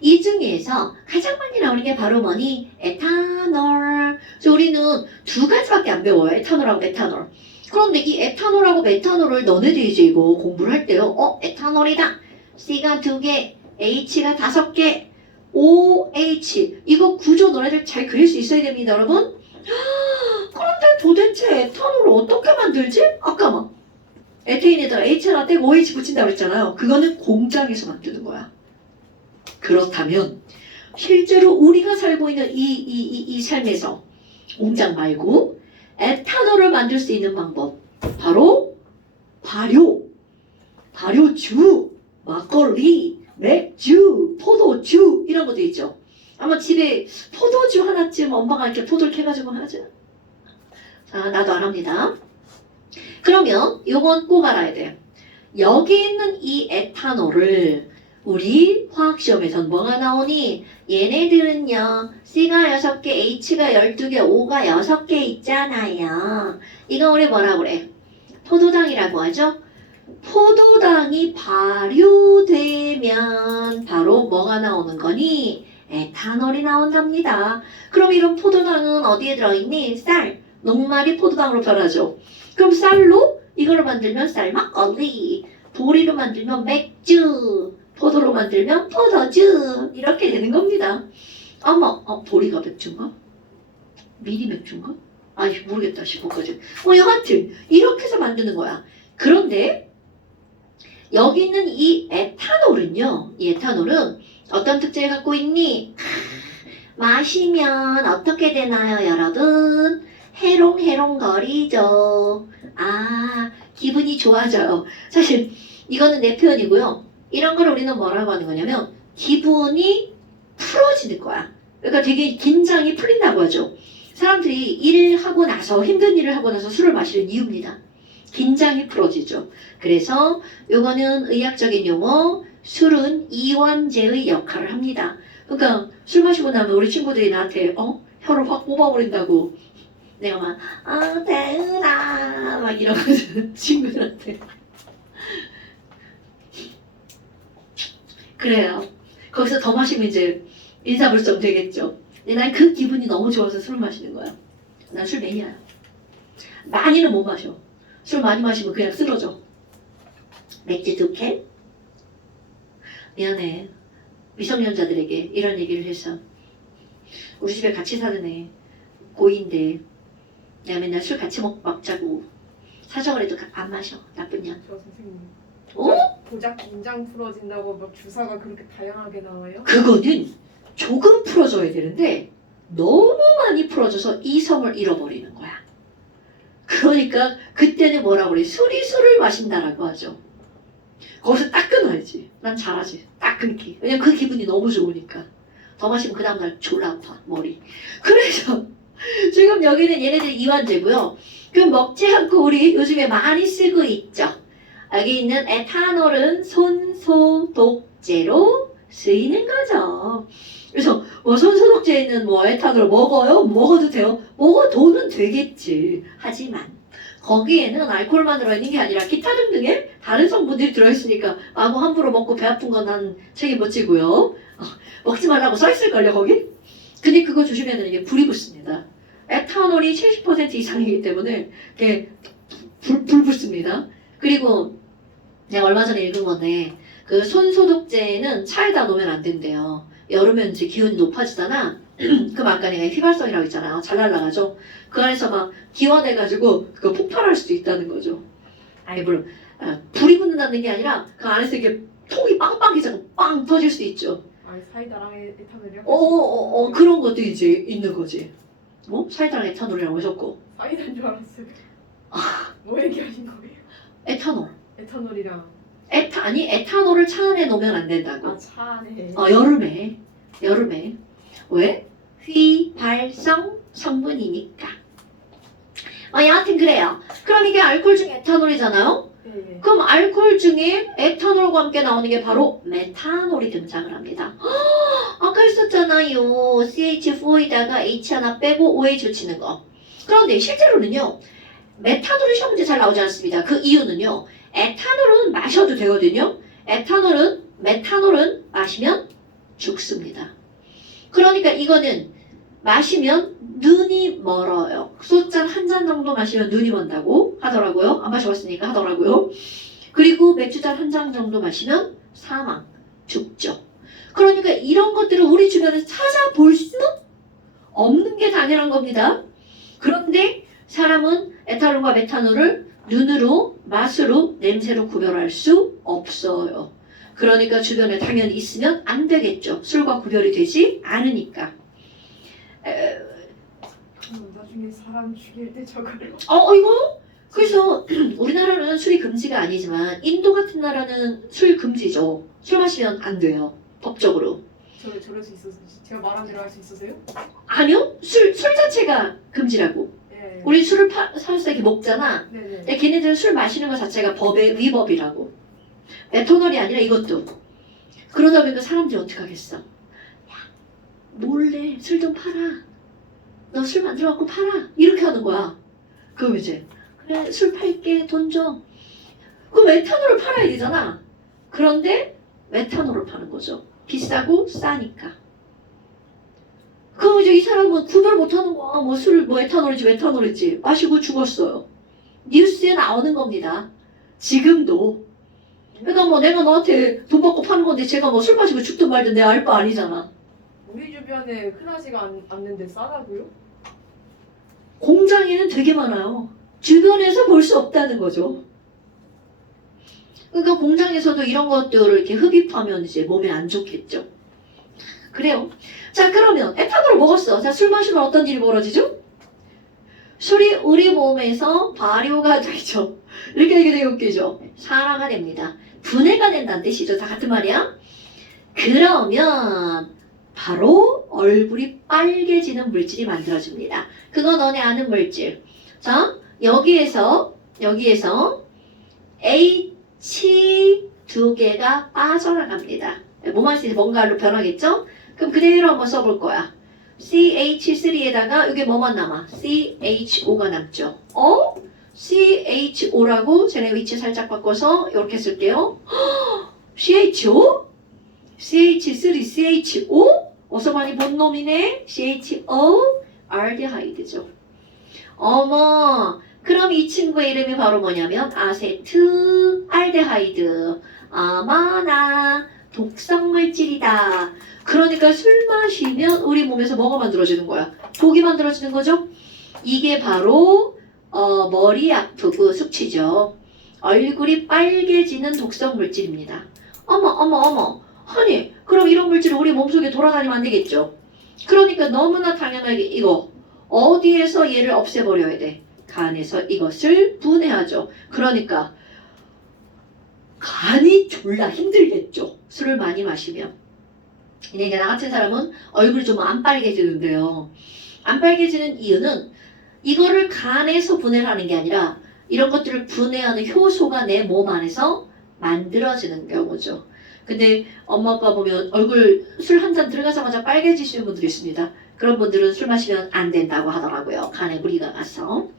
이 중에서 가장 많이 나오는 게 바로 뭐니? 에탄올. 그래서 우리는 두 가지밖에 안 배워요. 에탄올하고 메탄올. 그런데 이 에탄올하고 메탄올을 너네들이 이제 이거 공부를 할 때요. 에탄올이다. C가 2개, H가 5개, OH. 이거 구조 너네들 잘 그릴 수 있어야 됩니다, 여러분. 그런데 도대체 에탄올을 어떻게 만들지? 아까 막 에테인에다가 H 하나 떼고 OH 붙인다고 그랬잖아요. 그거는 공장에서 만드는 거야. 그렇다면 실제로 우리가 살고 있는 이 삶에서 공장 말고 에탄올을 만들 수 있는 방법, 바로 발효주, 막걸리, 맥주, 포도주 이런 것도 있죠. 아마 집에 포도주 하나쯤 엄마가 이렇게 포도를 캐가지고 하죠. 자, 나도 안 합니다. 그러면 요건 꼭 알아야 돼요. 여기 있는 이 에탄올을 우리 화학시험에선 뭐가 나오니? 얘네들은요, C가 6개, H가 12개, O가 6개 있잖아요. 이거 우리 뭐라 그래? 포도당이라고 하죠? 포도당이 발효되면 바로 뭐가 나오는 거니? 에탄올이 나온답니다. 그럼 이런 포도당은 어디에 들어있니? 쌀, 녹말이 포도당으로 변하죠. 그럼 쌀로 이거를 만들면 쌀 막걸리, 보리로 만들면 맥주, 포도로 만들면 포도주 이렇게 되는 겁니다. 보리가 맥주인가? 미리 맥주인가? 모르겠다 싶었거든. 여하튼 이렇게 해서 만드는 거야. 그런데 여기 있는 이 에탄올은요, 이 에탄올은 어떤 특징을 갖고 있니? 마시면 어떻게 되나요, 여러분? 해롱해롱거리죠. 기분이 좋아져요. 사실 이거는 내 표현이고요. 이런 걸 우리는 뭐라고 하는 거냐면 기분이 풀어지는 거야. 그러니까 되게 긴장이 풀린다고 하죠. 사람들이 일하고 나서 힘든 일을 하고 나서 술을 마시는 이유입니다. 긴장이 풀어지죠. 그래서 요거는 의학적인 용어, 술은 이완제의 역할을 합니다. 그러니까 술 마시고 나면 우리 친구들이 나한테 혀를 확 뽑아버린다고 내가 막 대은아 막 이러거든 친구들한테. 그래요. 거기서 더 마시면 이제 인사불성 되겠죠. 근데 난 그 기분이 너무 좋아서 술을 마시는 거야. 난 술 매니아야. 많이는 못 마셔. 술 많이 마시면 그냥 쓰러져. 맥주 2캔? 미안해. 미성년자들에게 이런 얘기를 해서. 우리 집에 같이 사는 애 고2인데 내가 맨날 술 같이 먹자고 사정을 해도 안 마셔. 나쁜 년. 저 선생님. 어? 보작 긴장 풀어진다고 막 주사가 그렇게 다양하게 나와요? 그거는 조금 풀어줘야 되는데 너무 많이 풀어줘서 이성을 잃어버리는 거야. 그러니까 그때는 뭐라고 그래? 술을 마신다라고 하죠. 거기서 딱 끊어야지. 난 잘하지. 딱 끊기. 왜냐면 그 기분이 너무 좋으니까. 더 마시면 그 다음날 졸라 아파 머리. 그래서 지금 여기는 얘네들 이완제고요. 그럼 먹지 않고 우리 요즘에 많이 쓰고 있죠. 여기 있는 에탄올은 손소독제로 쓰이는 거죠. 그래서 손소독제에는 에탄올 먹어요? 먹어도 돼요? 먹어도는 되겠지. 하지만 거기에는 알코올만 들어있는 게 아니라 기타 등등의 다른 성분들이 들어있으니까 아무 함부로 먹고 배 아픈 건 난 책임 못 지고요. 먹지 말라고 써있을걸요 거기? 근데 그거 조심해야 되는 게 불이 붙습니다. 에탄올이 70% 이상이기 때문에 이게 불 붙습니다. 그리고 내가 얼마 전에 읽은 건데 그 손소독제는 차에다 놓으면 안 된대요. 여름엔 이제 기온이 높아지잖아. 그럼 아까 내가 휘발성이라고 했잖아요. 잘 날아가죠. 그 안에서 막 기원해가지고 그거 폭발할 수도 있다는 거죠. 아니 물론 불이 붙는다는 게 아니라 그 안에서 이게 통이 빵빵해져서 빵 터질 수 있죠. 아 사이다랑 에탄올이요? 그런 것도 이제 있는 거지. 사이다랑 에탄올이라고 하셨고. 사이다인 줄 알았어요. 뭐 얘기하신 거예요? 에탄올. 에탄올이랑 에탄올을 차 안에 놓으면 안 된다고. 차 안에. 여름에. 왜? 휘발성 성분이니까. 여하튼 그래요. 그럼 이게 알코올 중에 에탄올이잖아요. 네. 그럼 알코올 중에 에탄올과 함께 나오는 게 바로 메탄올이 등장을 합니다. 아까 했었잖아요. CH4에다가 H 하나 빼고 OH 붙이는 거. 그런데 실제로는요. 메탄올이 시험 문제 잘 나오지 않습니다. 그 이유는요. 에탄올은 마셔도 되거든요. 메탄올은 마시면 죽습니다. 그러니까 이거는 마시면 눈이 멀어요. 소잔 한 잔 정도 마시면 눈이 먼다고 하더라고요. 안 마셔봤으니까 하더라고요. 그리고 맥주잔 한 잔 정도 마시면 사망, 죽죠. 그러니까 이런 것들을 우리 주변에서 찾아볼 수 없는 게 당연한 겁니다. 그런데 사람은 에탄올과 메탄올을 눈으로, 맛으로, 냄새로 구별할 수 없어요. 그러니까 주변에 당연히 있으면 안 되겠죠. 술과 구별이 되지 않으니까. 나중에 사람 죽일 때 저거를. 이거? 그래서 우리나라는 술이 금지가 아니지만 인도 같은 나라는 술 금지죠. 술 마시면 안 돼요. 법적으로. 저럴 수 있었어요. 제가 말한 대로 할 수 있었어요? 아니요. 술 자체가 금지라고. 네. 우리 술을 사서 이렇게 먹잖아. 네네. 근데 걔네들은 술 마시는 것 자체가 법의 위법이라고. 메탄올이 아니라 이것도. 그러다 보니까 사람들이 어떻게 하겠어? 야, 몰래 술 좀 팔아. 너 술 만들어갖고 팔아. 이렇게 하는 거야. 그럼 이제 그래 술 팔게 돈 줘. 그럼 메탄올을 팔아야 되잖아. 그런데 메탄올을 파는 거죠. 비싸고 싸니까. 그럼 이제 이 사람은 구별 못하는 거야. 에탄올이지. 마시고 죽었어요. 뉴스에 나오는 겁니다. 지금도. 그러니까 내가 너한테 돈 받고 파는 건데 제가 술 마시고 죽든 말든 내 알 바 아니잖아. 우리 주변에 흔하지가 않는데 싸다고요? 공장에는 되게 많아요. 주변에서 볼 수 없다는 거죠. 그러니까 공장에서도 이런 것들을 이렇게 흡입하면 이제 몸에 안 좋겠죠. 그래요. 자, 그러면 에탄올을 먹었어. 자, 술 마시면 어떤 일이 벌어지죠? 술이 우리 몸에서 발효가 되죠. 이렇게 되게 웃기죠. 산화가 됩니다. 분해가 된다는 뜻이죠. 다 같은 말이야. 그러면 바로 얼굴이 빨개지는 물질이 만들어집니다. 그거 너네 아는 물질. 자, 여기에서 H 두 개가 빠져나갑니다. 몸 안에서 뭔가로 변하겠죠? 그럼 그대로 한번 써볼 거야. CH3에다가 이게 뭐만 남아? CHO가 남죠. CHO라고 쟤네 위치 살짝 바꿔서 이렇게 쓸게요. CHO? CH3, CHO? 어서 많이 본 놈이네. CHO, 알데하이드죠. 어머, 그럼 이 친구의 이름이 바로 뭐냐면 아세트 알데하이드. 아마나 독성 물질이다. 그러니까 술 마시면 우리 몸에서 뭐가 만들어지는 거야? 독이 만들어지는 거죠? 이게 바로 머리 아프고 숙취죠. 얼굴이 빨개지는 독성 물질입니다. 어머 어머 어머. 아니 그럼 이런 물질이 우리 몸속에 돌아다니면 안 되겠죠. 그러니까 너무나 당연하게 이거 어디에서 얘를 없애버려야 돼? 간에서 이것을 분해하죠. 그러니까 간이 졸라 힘들겠죠. 술을 많이 마시면. 근데 이제 나 같은 사람은 얼굴이 좀 안 빨개지는데요. 안 빨개지는 이유는 이거를 간에서 분해를 하는 게 아니라 이런 것들을 분해하는 효소가 내 몸 안에서 만들어지는 경우죠. 근데 엄마 아빠 보면 얼굴 술 한 잔 들어가자마자 빨개지시는 분들이 있습니다. 그런 분들은 술 마시면 안 된다고 하더라고요. 간에 무리가 가서.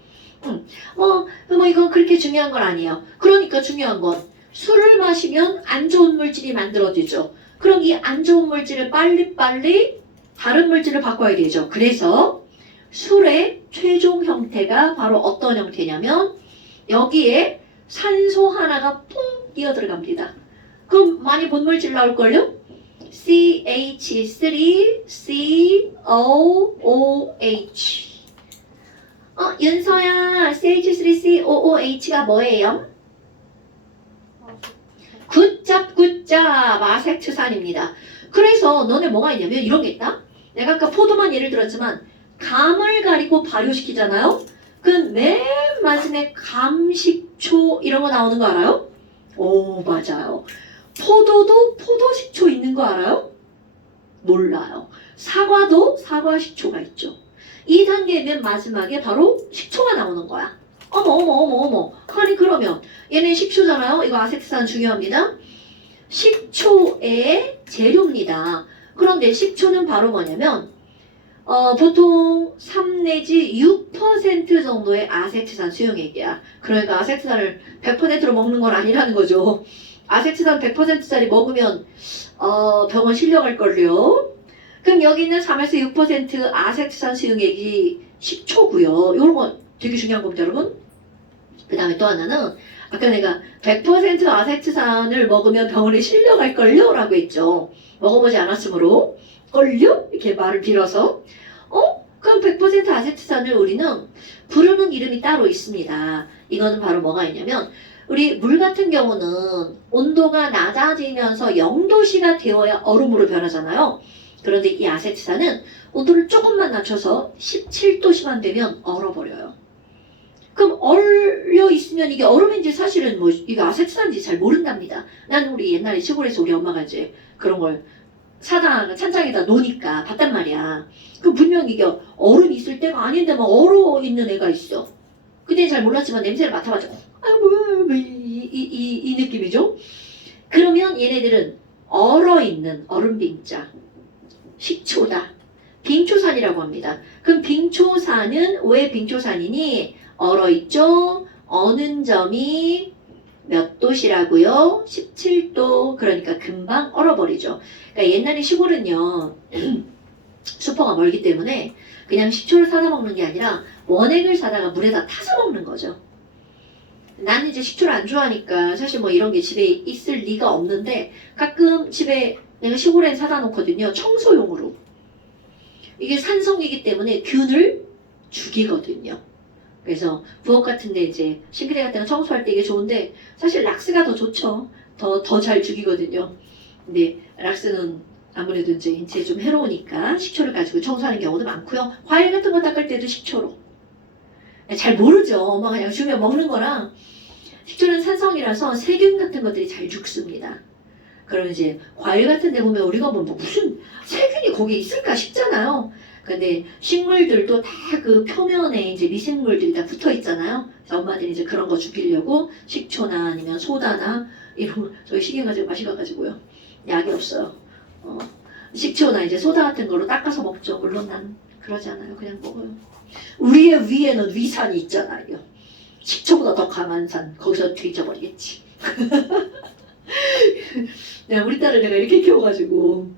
뭐 이건 그렇게 중요한 건 아니에요. 그러니까 중요한 건 술을 마시면 안 좋은 물질이 만들어지죠. 그럼 이 안 좋은 물질을 빨리빨리 다른 물질을 바꿔야 되죠. 그래서 술의 최종 형태가 바로 어떤 형태냐면 여기에 산소 하나가 뿡 뛰어 들어갑니다. 그럼 많이 본 물질 나올걸요? CH3COOH. 윤서야, CH3COOH가 뭐예요? 굿잡 아세트산입니다. 그래서 너네 뭐가 있냐면 이런 게 있다. 내가 아까 포도만 예를 들었지만 감을 가리고 발효시키잖아요. 그 맨 마지막에 감식초 이런 거 나오는 거 알아요? 오 맞아요. 포도도 포도식초 있는 거 알아요? 몰라요. 사과도 사과식초가 있죠. 이 단계 맨 마지막에 바로 식초가 나오는 거야. 어머. 아니 그러면 얘는 식초잖아요. 이거 아세트산 중요합니다. 식초의 재료입니다. 그런데 식초는 바로 뭐냐면 보통 3 내지 6% 정도의 아세트산 수용액이야. 그러니까 아세트산을 100%로 먹는 건 아니라는 거죠. 아세트산 100%짜리 먹으면 병원 실려갈걸요. 그럼 여기 있는 3에서 6% 아세트산 수용액이 식초고요. 이런 거 되게 중요한 겁니다, 여러분. 그 다음에 또 하나는 아까 내가 100% 아세트산을 먹으면 병원에 실려갈걸요? 라고 했죠. 먹어보지 않았으므로 걸요? 이렇게 말을 빌어서 그럼 100% 아세트산을 우리는 부르는 이름이 따로 있습니다. 이거는 바로 뭐가 있냐면 우리 물 같은 경우는 온도가 낮아지면서 0도씨가 되어야 얼음으로 변하잖아요. 그런데 이 아세트산은 온도를 조금만 낮춰서 17도씨만 되면 얼어버려요. 그럼 얼려 있으면 이게 얼음인지 사실은 뭐 이거 아세트산인지 잘 모른답니다. 나는 우리 옛날에 시골에서 우리 엄마가 이제 그런 걸 사다 찬장에다 놓으니까 봤단 말이야. 그럼 분명히 이게 얼음이 있을 때가 아닌데 막 얼어 있는 애가 있어. 그때는 잘 몰랐지만 냄새를 맡아가지고 이 느낌이죠. 그러면 얘네들은 얼어 있는 얼음빙자 식초다. 빙초산이라고 합니다. 그럼 빙초산은 왜 빙초산이니? 얼어있죠? 어는 점이 몇 도시라고요? 17도. 그러니까 금방 얼어버리죠. 그러니까 옛날에 시골은요. 슈퍼가 멀기 때문에 그냥 식초를 사다 먹는 게 아니라 원액을 사다가 물에다 타서 먹는 거죠. 나는 이제 식초를 안 좋아하니까 사실 뭐 이런 게 집에 있을 리가 없는데 가끔 집에 내가 시골에 사다 놓거든요. 청소용으로. 이게 산성이기 때문에 균을 죽이거든요. 그래서 부엌 같은데 이제 싱크대 같은 거 청소할 때 이게 좋은데 사실 락스가 더 좋죠. 더 잘 죽이거든요. 근데 락스는 아무래도 이제 인체에 좀 해로우니까 식초를 가지고 청소하는 경우도 많고요. 과일 같은 거 닦을 때도 식초로. 잘 모르죠. 엄마가 그냥 주면 먹는 거랑 식초는 산성이라서 세균 같은 것들이 잘 죽습니다. 그럼 이제 과일 같은 데 보면 우리가 뭐 무슨 세균이 거기에 있을까 싶잖아요. 근데 식물들도 다 그 표면에 이제 미생물들이 다 붙어 있잖아요. 그래서 엄마들이 이제 그런 거 죽이려고 식초나 아니면 소다나 이런 거 저희 시계 가지고 마시가지고요. 약이 없어요. 식초나 이제 소다 같은 거로 닦아서 먹죠. 물론 난 그러지 않아요. 그냥 먹어요. 우리의 위에는 위산이 있잖아요. 식초보다 더 강한 산. 거기서 뒤져버리겠지. 우리 딸을 내가 이렇게 키워가지고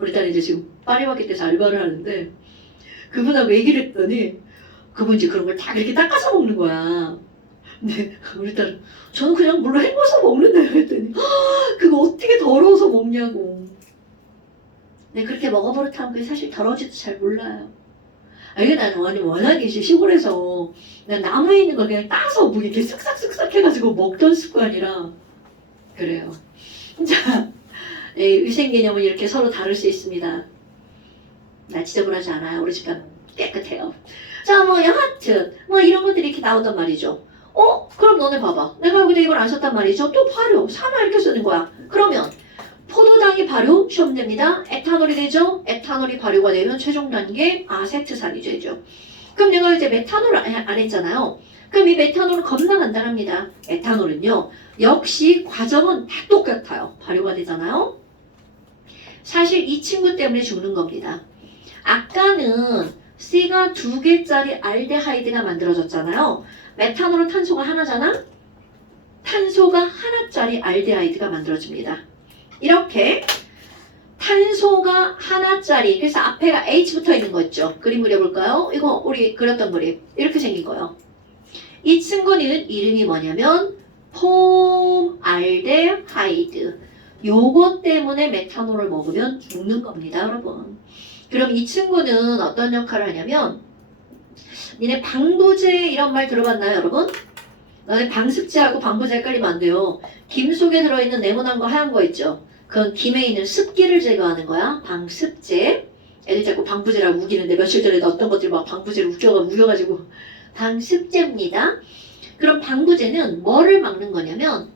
우리 딸이 이제 지금 파리마켓에서 알바를 하는데 그분하고 얘기를 했더니 그분 이제 그런 걸 다 이렇게 닦아서 먹는 거야. 근데 우리 딸은 저는 그냥 물로 헹궈서 먹는다고 했더니 그거 어떻게 더러워서 먹냐고. 근데 그렇게 먹어버릇하면 그게 사실 더러워지도 잘 몰라요. 이게 나는 워낙에 시골에서 그냥 나무에 있는 걸 그냥 따서 뭐 이렇게 쓱싹쓱싹 해가지고 먹던 습관이라 그래요. 자, 위생 개념은 이렇게 서로 다를 수 있습니다. 나 지저분하지 않아요. 우리 집안 깨끗해요. 자, 뭐 여하튼 뭐 이런 것들이 이렇게 나온단 말이죠. 그럼 너네 봐봐. 내가 여기다 이걸 안 썼단 말이죠. 또 발효, 산화 이렇게 쓰는 거야. 그러면 포도당이 발효 시험 됩니다. 에탄올이 되죠. 에탄올이 발효가 되면 최종 단계 아세트산이 되죠. 그럼 내가 이제 메탄올을 안 했잖아요. 그럼 이 메탄올은 겁나 간단합니다. 에탄올은요. 역시 과정은 다 똑같아요. 발효가 되잖아요. 사실 이 친구 때문에 죽는 겁니다. 아까는 C가 2개짜리 알데하이드가 만들어졌잖아요. 메탄올은 탄소가 하나잖아. 탄소가 하나짜리 알데하이드가 만들어집니다. 이렇게 탄소가 하나짜리, 그래서 앞에가 H 붙어 있는 거 있죠. 그림 그려볼까요? 이거 우리 그렸던 그림. 이렇게 생긴 거예요. 이 친구는 이름이 뭐냐면 폼알데하이드. 요거 때문에 메탄올을 먹으면 죽는 겁니다, 여러분. 그럼 이 친구는 어떤 역할을 하냐면, 니네 방부제 이런 말 들어봤나요, 여러분? 너네 방습제하고 방부제 헷갈리면 안 돼요. 김 속에 들어있는 네모난 거 하얀 거 있죠? 그건 김에 있는 습기를 제거하는 거야. 방습제. 애들 자꾸 방부제라고 우기는데 며칠 전에 어떤 것들이 막 방부제를 우겨가지고 방습제입니다. 그럼 방부제는 뭐를 막는 거냐면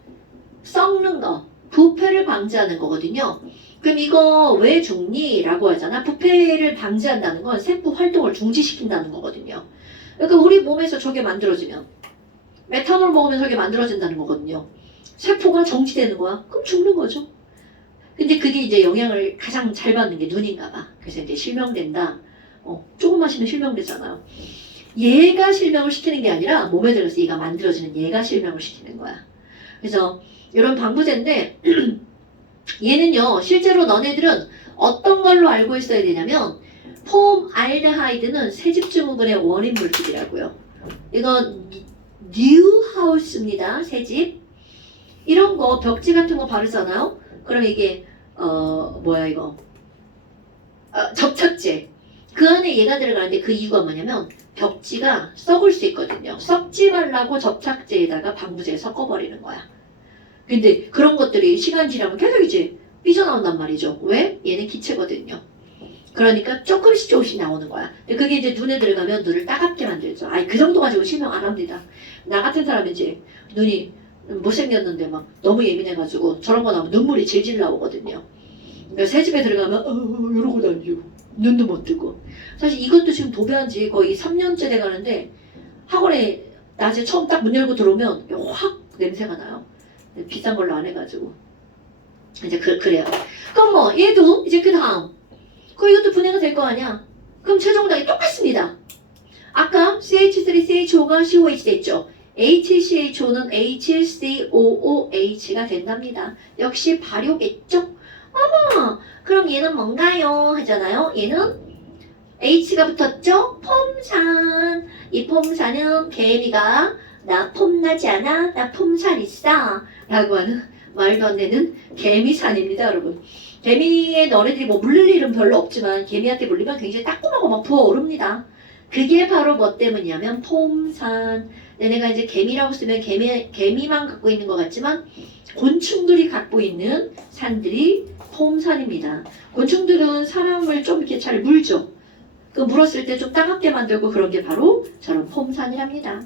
썩는 거, 부패를 방지하는 거거든요. 그럼 이거 왜 죽니? 라고 하잖아. 부패를 방지한다는 건 세포 활동을 중지시킨다는 거거든요. 그러니까 우리 몸에서 저게 만들어지면 메탄올 먹으면 저게 만들어진다는 거거든요. 세포가 정지되는 거야. 그럼 죽는 거죠. 근데 그게 이제 영향을 가장 잘 받는 게 눈인가 봐. 그래서 이제 실명된다. 조금 마시면 실명되잖아요. 얘가 실명을 시키는 게 아니라 몸에 들어서 얘가 만들어지는 얘가 실명을 시키는 거야. 그래서 이런 방부제인데 얘는요 실제로 너네들은 어떤 걸로 알고 있어야 되냐면 폼알데하이드는 새집증후군의 원인 물질이라고요. 이건 뉴하우스입니다. 새집. 이런 거 벽지 같은 거 바르잖아요. 그럼 이게 뭐야 이거 접착제. 그 안에 얘가 들어가는데 그 이유가 뭐냐면 벽지가 썩을 수 있거든요. 썩지 말라고 접착제에다가 방부제 섞어버리는 거야. 근데 그런 것들이 시간 지나면 계속 이제 삐져나온단 말이죠. 왜? 얘는 기체거든요. 그러니까 조금씩 나오는 거야. 근데 그게 이제 눈에 들어가면 눈을 따갑게 만들죠. 그 정도 가지고 실명 안 합니다. 나 같은 사람은 이제 눈이 못생겼는데 막 너무 예민해가지고 저런 거 나오면 눈물이 질질 나오거든요. 그러니까 새 집에 들어가면 이러고 다니고 눈도 못 뜨고. 사실 이것도 지금 도배한 지 거의 3년째 돼가는데 학원에 낮에 처음 딱 문 열고 들어오면 확 냄새가 나요. 비싼 걸로 안 해가지고 이제 그래요. 그럼 뭐 얘도 이제 그 다음 이것도 분해가 될 거 아니야. 그럼 최종당이 똑같습니다. 아까 CH3CHO가 COH 됐죠. HCHO는 HCOOH가 된답니다. 역시 발효겠죠? 어머, 그럼 얘는 뭔가요? 하잖아요. 얘는 H가 붙었죠? 폼산. 이 폼산은 개미가 나 폼나지 않아? 나 폼산 있어. 라고 하는 말도 안 되는 개미산입니다, 여러분. 개미의 너네들이 뭐 물릴 일은 별로 없지만 개미한테 물리면 굉장히 따끔하고 막 부어오릅니다. 그게 바로 뭐 때문이냐면 폼산. 내가 이제 개미라고 쓰면 개미만 갖고 있는 것 같지만 곤충들이 갖고 있는 산들이 폼산입니다. 곤충들은 사람을 좀 이렇게 잘 물죠. 그 물었을 때 좀 따갑게 만들고 그런 게 바로 저런 폼산이랍니다.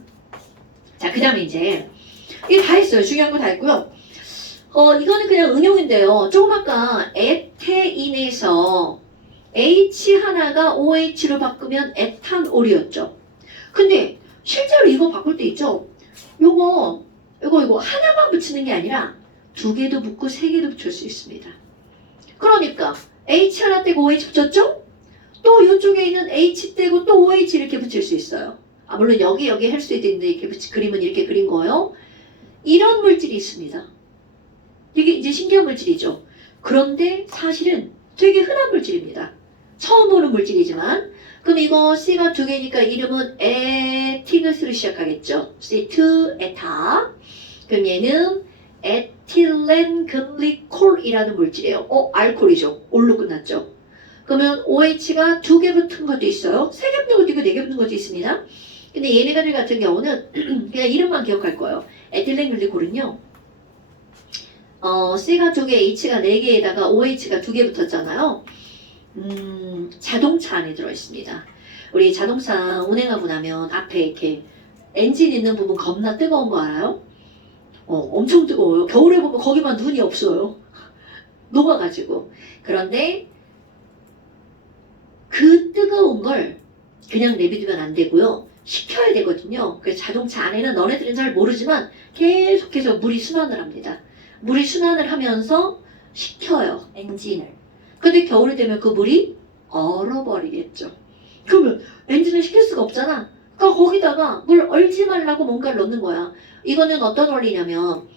자, 그 다음에 이제 이게 다 했어요. 중요한 거 다 했고요. 이거는 그냥 응용인데요. 조금 아까 에테인에서 H 하나가 OH로 바꾸면 에탄올이었죠. 근데 실제로 이거 바꿀 때 있죠. 이거 하나만 붙이는 게 아니라 2개도 붙고 3개도 붙일 수 있습니다. 그러니까 H 하나 떼고 OH 붙였죠? 또 이쪽에 있는 H 떼고 또 OH 이렇게 붙일 수 있어요. 물론 여기 할 수도 있는데 이렇게 그림은 이렇게 그린 거예요. 이런 물질이 있습니다. 이게 이제 신기한 물질이죠. 그런데 사실은 되게 흔한 물질입니다. 처음 보는 물질이지만 그럼 이거 C가 2개니까 이름은 에티너스로 시작하겠죠. C2 에타. 그럼 얘는 에틸렌 글리콜이라는 물질이에요. 알코올이죠. 올로 끝났죠. 그러면 OH가 2개 붙은 것도 있어요. 3개 붙는 것도 있고 4개 붙는 것도 있습니다. 근데 얘네들 같은 경우는 그냥 이름만 기억할 거예요. 에틸렌 글리콜은요. C가 2개, H가 4개에다가 OH가 2개 붙었잖아요. 자동차 안에 들어있습니다. 우리 자동차 운행하고 나면 앞에 이렇게 엔진 있는 부분 겁나 뜨거운 거 알아요? 엄청 뜨거워요. 겨울에 보면 거기만 눈이 없어요. 녹아가지고. 그런데 그 뜨거운 걸 그냥 내비두면 안 되고요. 식혀야 되거든요. 그래서 자동차 안에는 너네들은 잘 모르지만 계속해서 물이 순환을 합니다. 물이 순환을 하면서 식혀요. 엔진을. 근데 겨울이 되면 그 물이 얼어버리겠죠. 그러면 엔진을 식힐 수가 없잖아. 그러니까 거기다가 물 얼지 말라고 뭔가를 넣는 거야. 이거는 어떤 원리냐면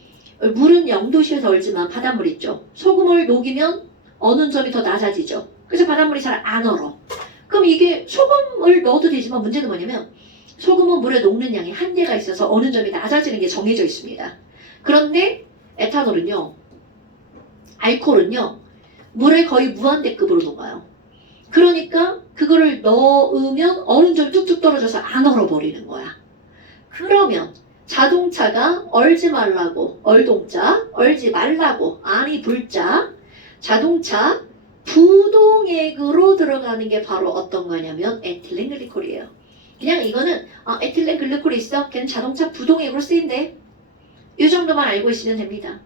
물은 0도씨에서 얼지만 바닷물 있죠. 소금을 녹이면 어느 점이 더 낮아지죠. 그래서 바닷물이 잘 안 얼어. 그럼 이게 소금을 넣어도 되지만 문제는 뭐냐면 소금은 물에 녹는 양이 한계가 있어서 어느 점이 낮아지는 게 정해져 있습니다. 그런데 에탄올은요, 알코올은요, 물에 거의 무한대급으로 녹아요. 그러니까 그거를 넣으면 어느 점이 뚝뚝 떨어져서 안 얼어버리는 거야. 그러면 자동차가 얼지 말라고, 얼동자, 얼지 말라고, 아니 불자, 자동차 부동액으로 들어가는 게 바로 어떤 거냐면 에틸렌 글리콜이에요. 그냥 이거는 에틸렌 글리콜이 있어. 걔는 자동차 부동액으로 쓰인대. 이 정도만 알고 있으면 됩니다.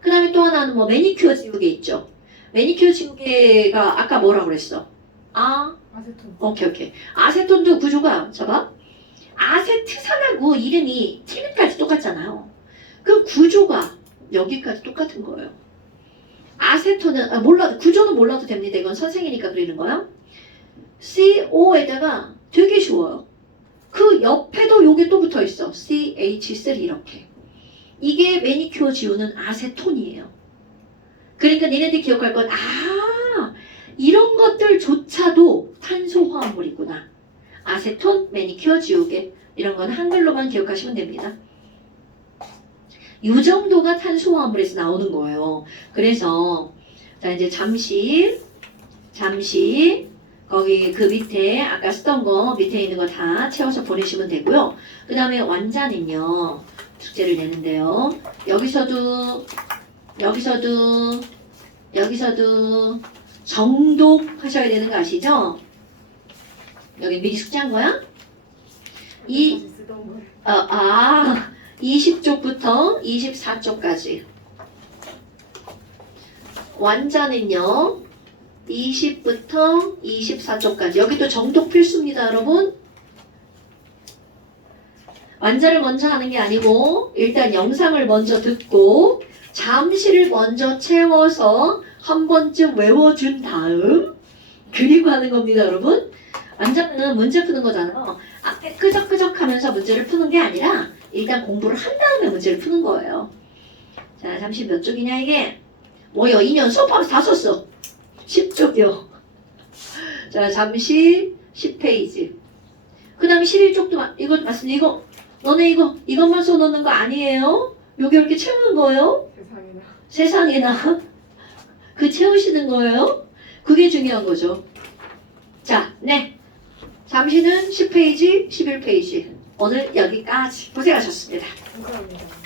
그 다음에 또 하나는 뭐 매니큐어 지우개 있죠. 매니큐어 지우개가 아까 뭐라고 그랬어? 아세톤. 오케이. 아세톤도 구조가 잡아. 아세트산하고 이름이 티는까지 똑같잖아요. 그 구조가 여기까지 똑같은 거예요. 아세톤은 몰라도 구조는 몰라도 됩니다. 이건 선생이니까 그리는 거야. CO에다가 되게 쉬워요. 그 옆에도 요게 또 붙어 있어. CH3 이렇게. 이게 매니큐어 지우는 아세톤이에요. 그러니까 니네들이 기억할 건 이런 것들조차도 탄소화합물이구나. 아세톤, 매니큐어 지우개 이런 건 한글로만 기억하시면 됩니다. 이 정도가 탄소화합물에서 나오는 거예요. 그래서 자 이제 잠시 거기 그 밑에 아까 쓰던 거 밑에 있는 거 다 채워서 보내시면 되고요. 그 다음에 완자는요. 숙제를 내는데요. 여기서도 정독하셔야 되는 거 아시죠? 여기 미리 숙제한 거야? 쓰던 걸. 20쪽부터 24쪽까지. 완자는요. 20부터 24쪽까지. 여기도 정독 필수입니다, 여러분. 완자를 먼저 하는 게 아니고 일단 영상을 먼저 듣고 잠시를 먼저 채워서 한 번쯤 외워준 다음 그리고 하는 겁니다, 여러분. 완자는 문제 푸는 거잖아요. 앞에 끄적끄적 하면서 문제를 푸는 게 아니라 일단 공부를 한 다음에 문제를 푸는 거예요. 자, 잠시 몇 쪽이냐 이게? 뭐요? 2년 수업하면서 다 썼어. 10쪽이요. 자, 잠시 10페이지. 그 다음에 11쪽도 이거 맞습니다. 너네 이것만 써놓는 거 아니에요? 요게 이렇게 채우는 거예요? 세상에나. 그 채우시는 거예요? 그게 중요한 거죠. 자, 네. 잠시는 10페이지, 11페이지. 오늘 여기까지 고생하셨습니다. 감사합니다.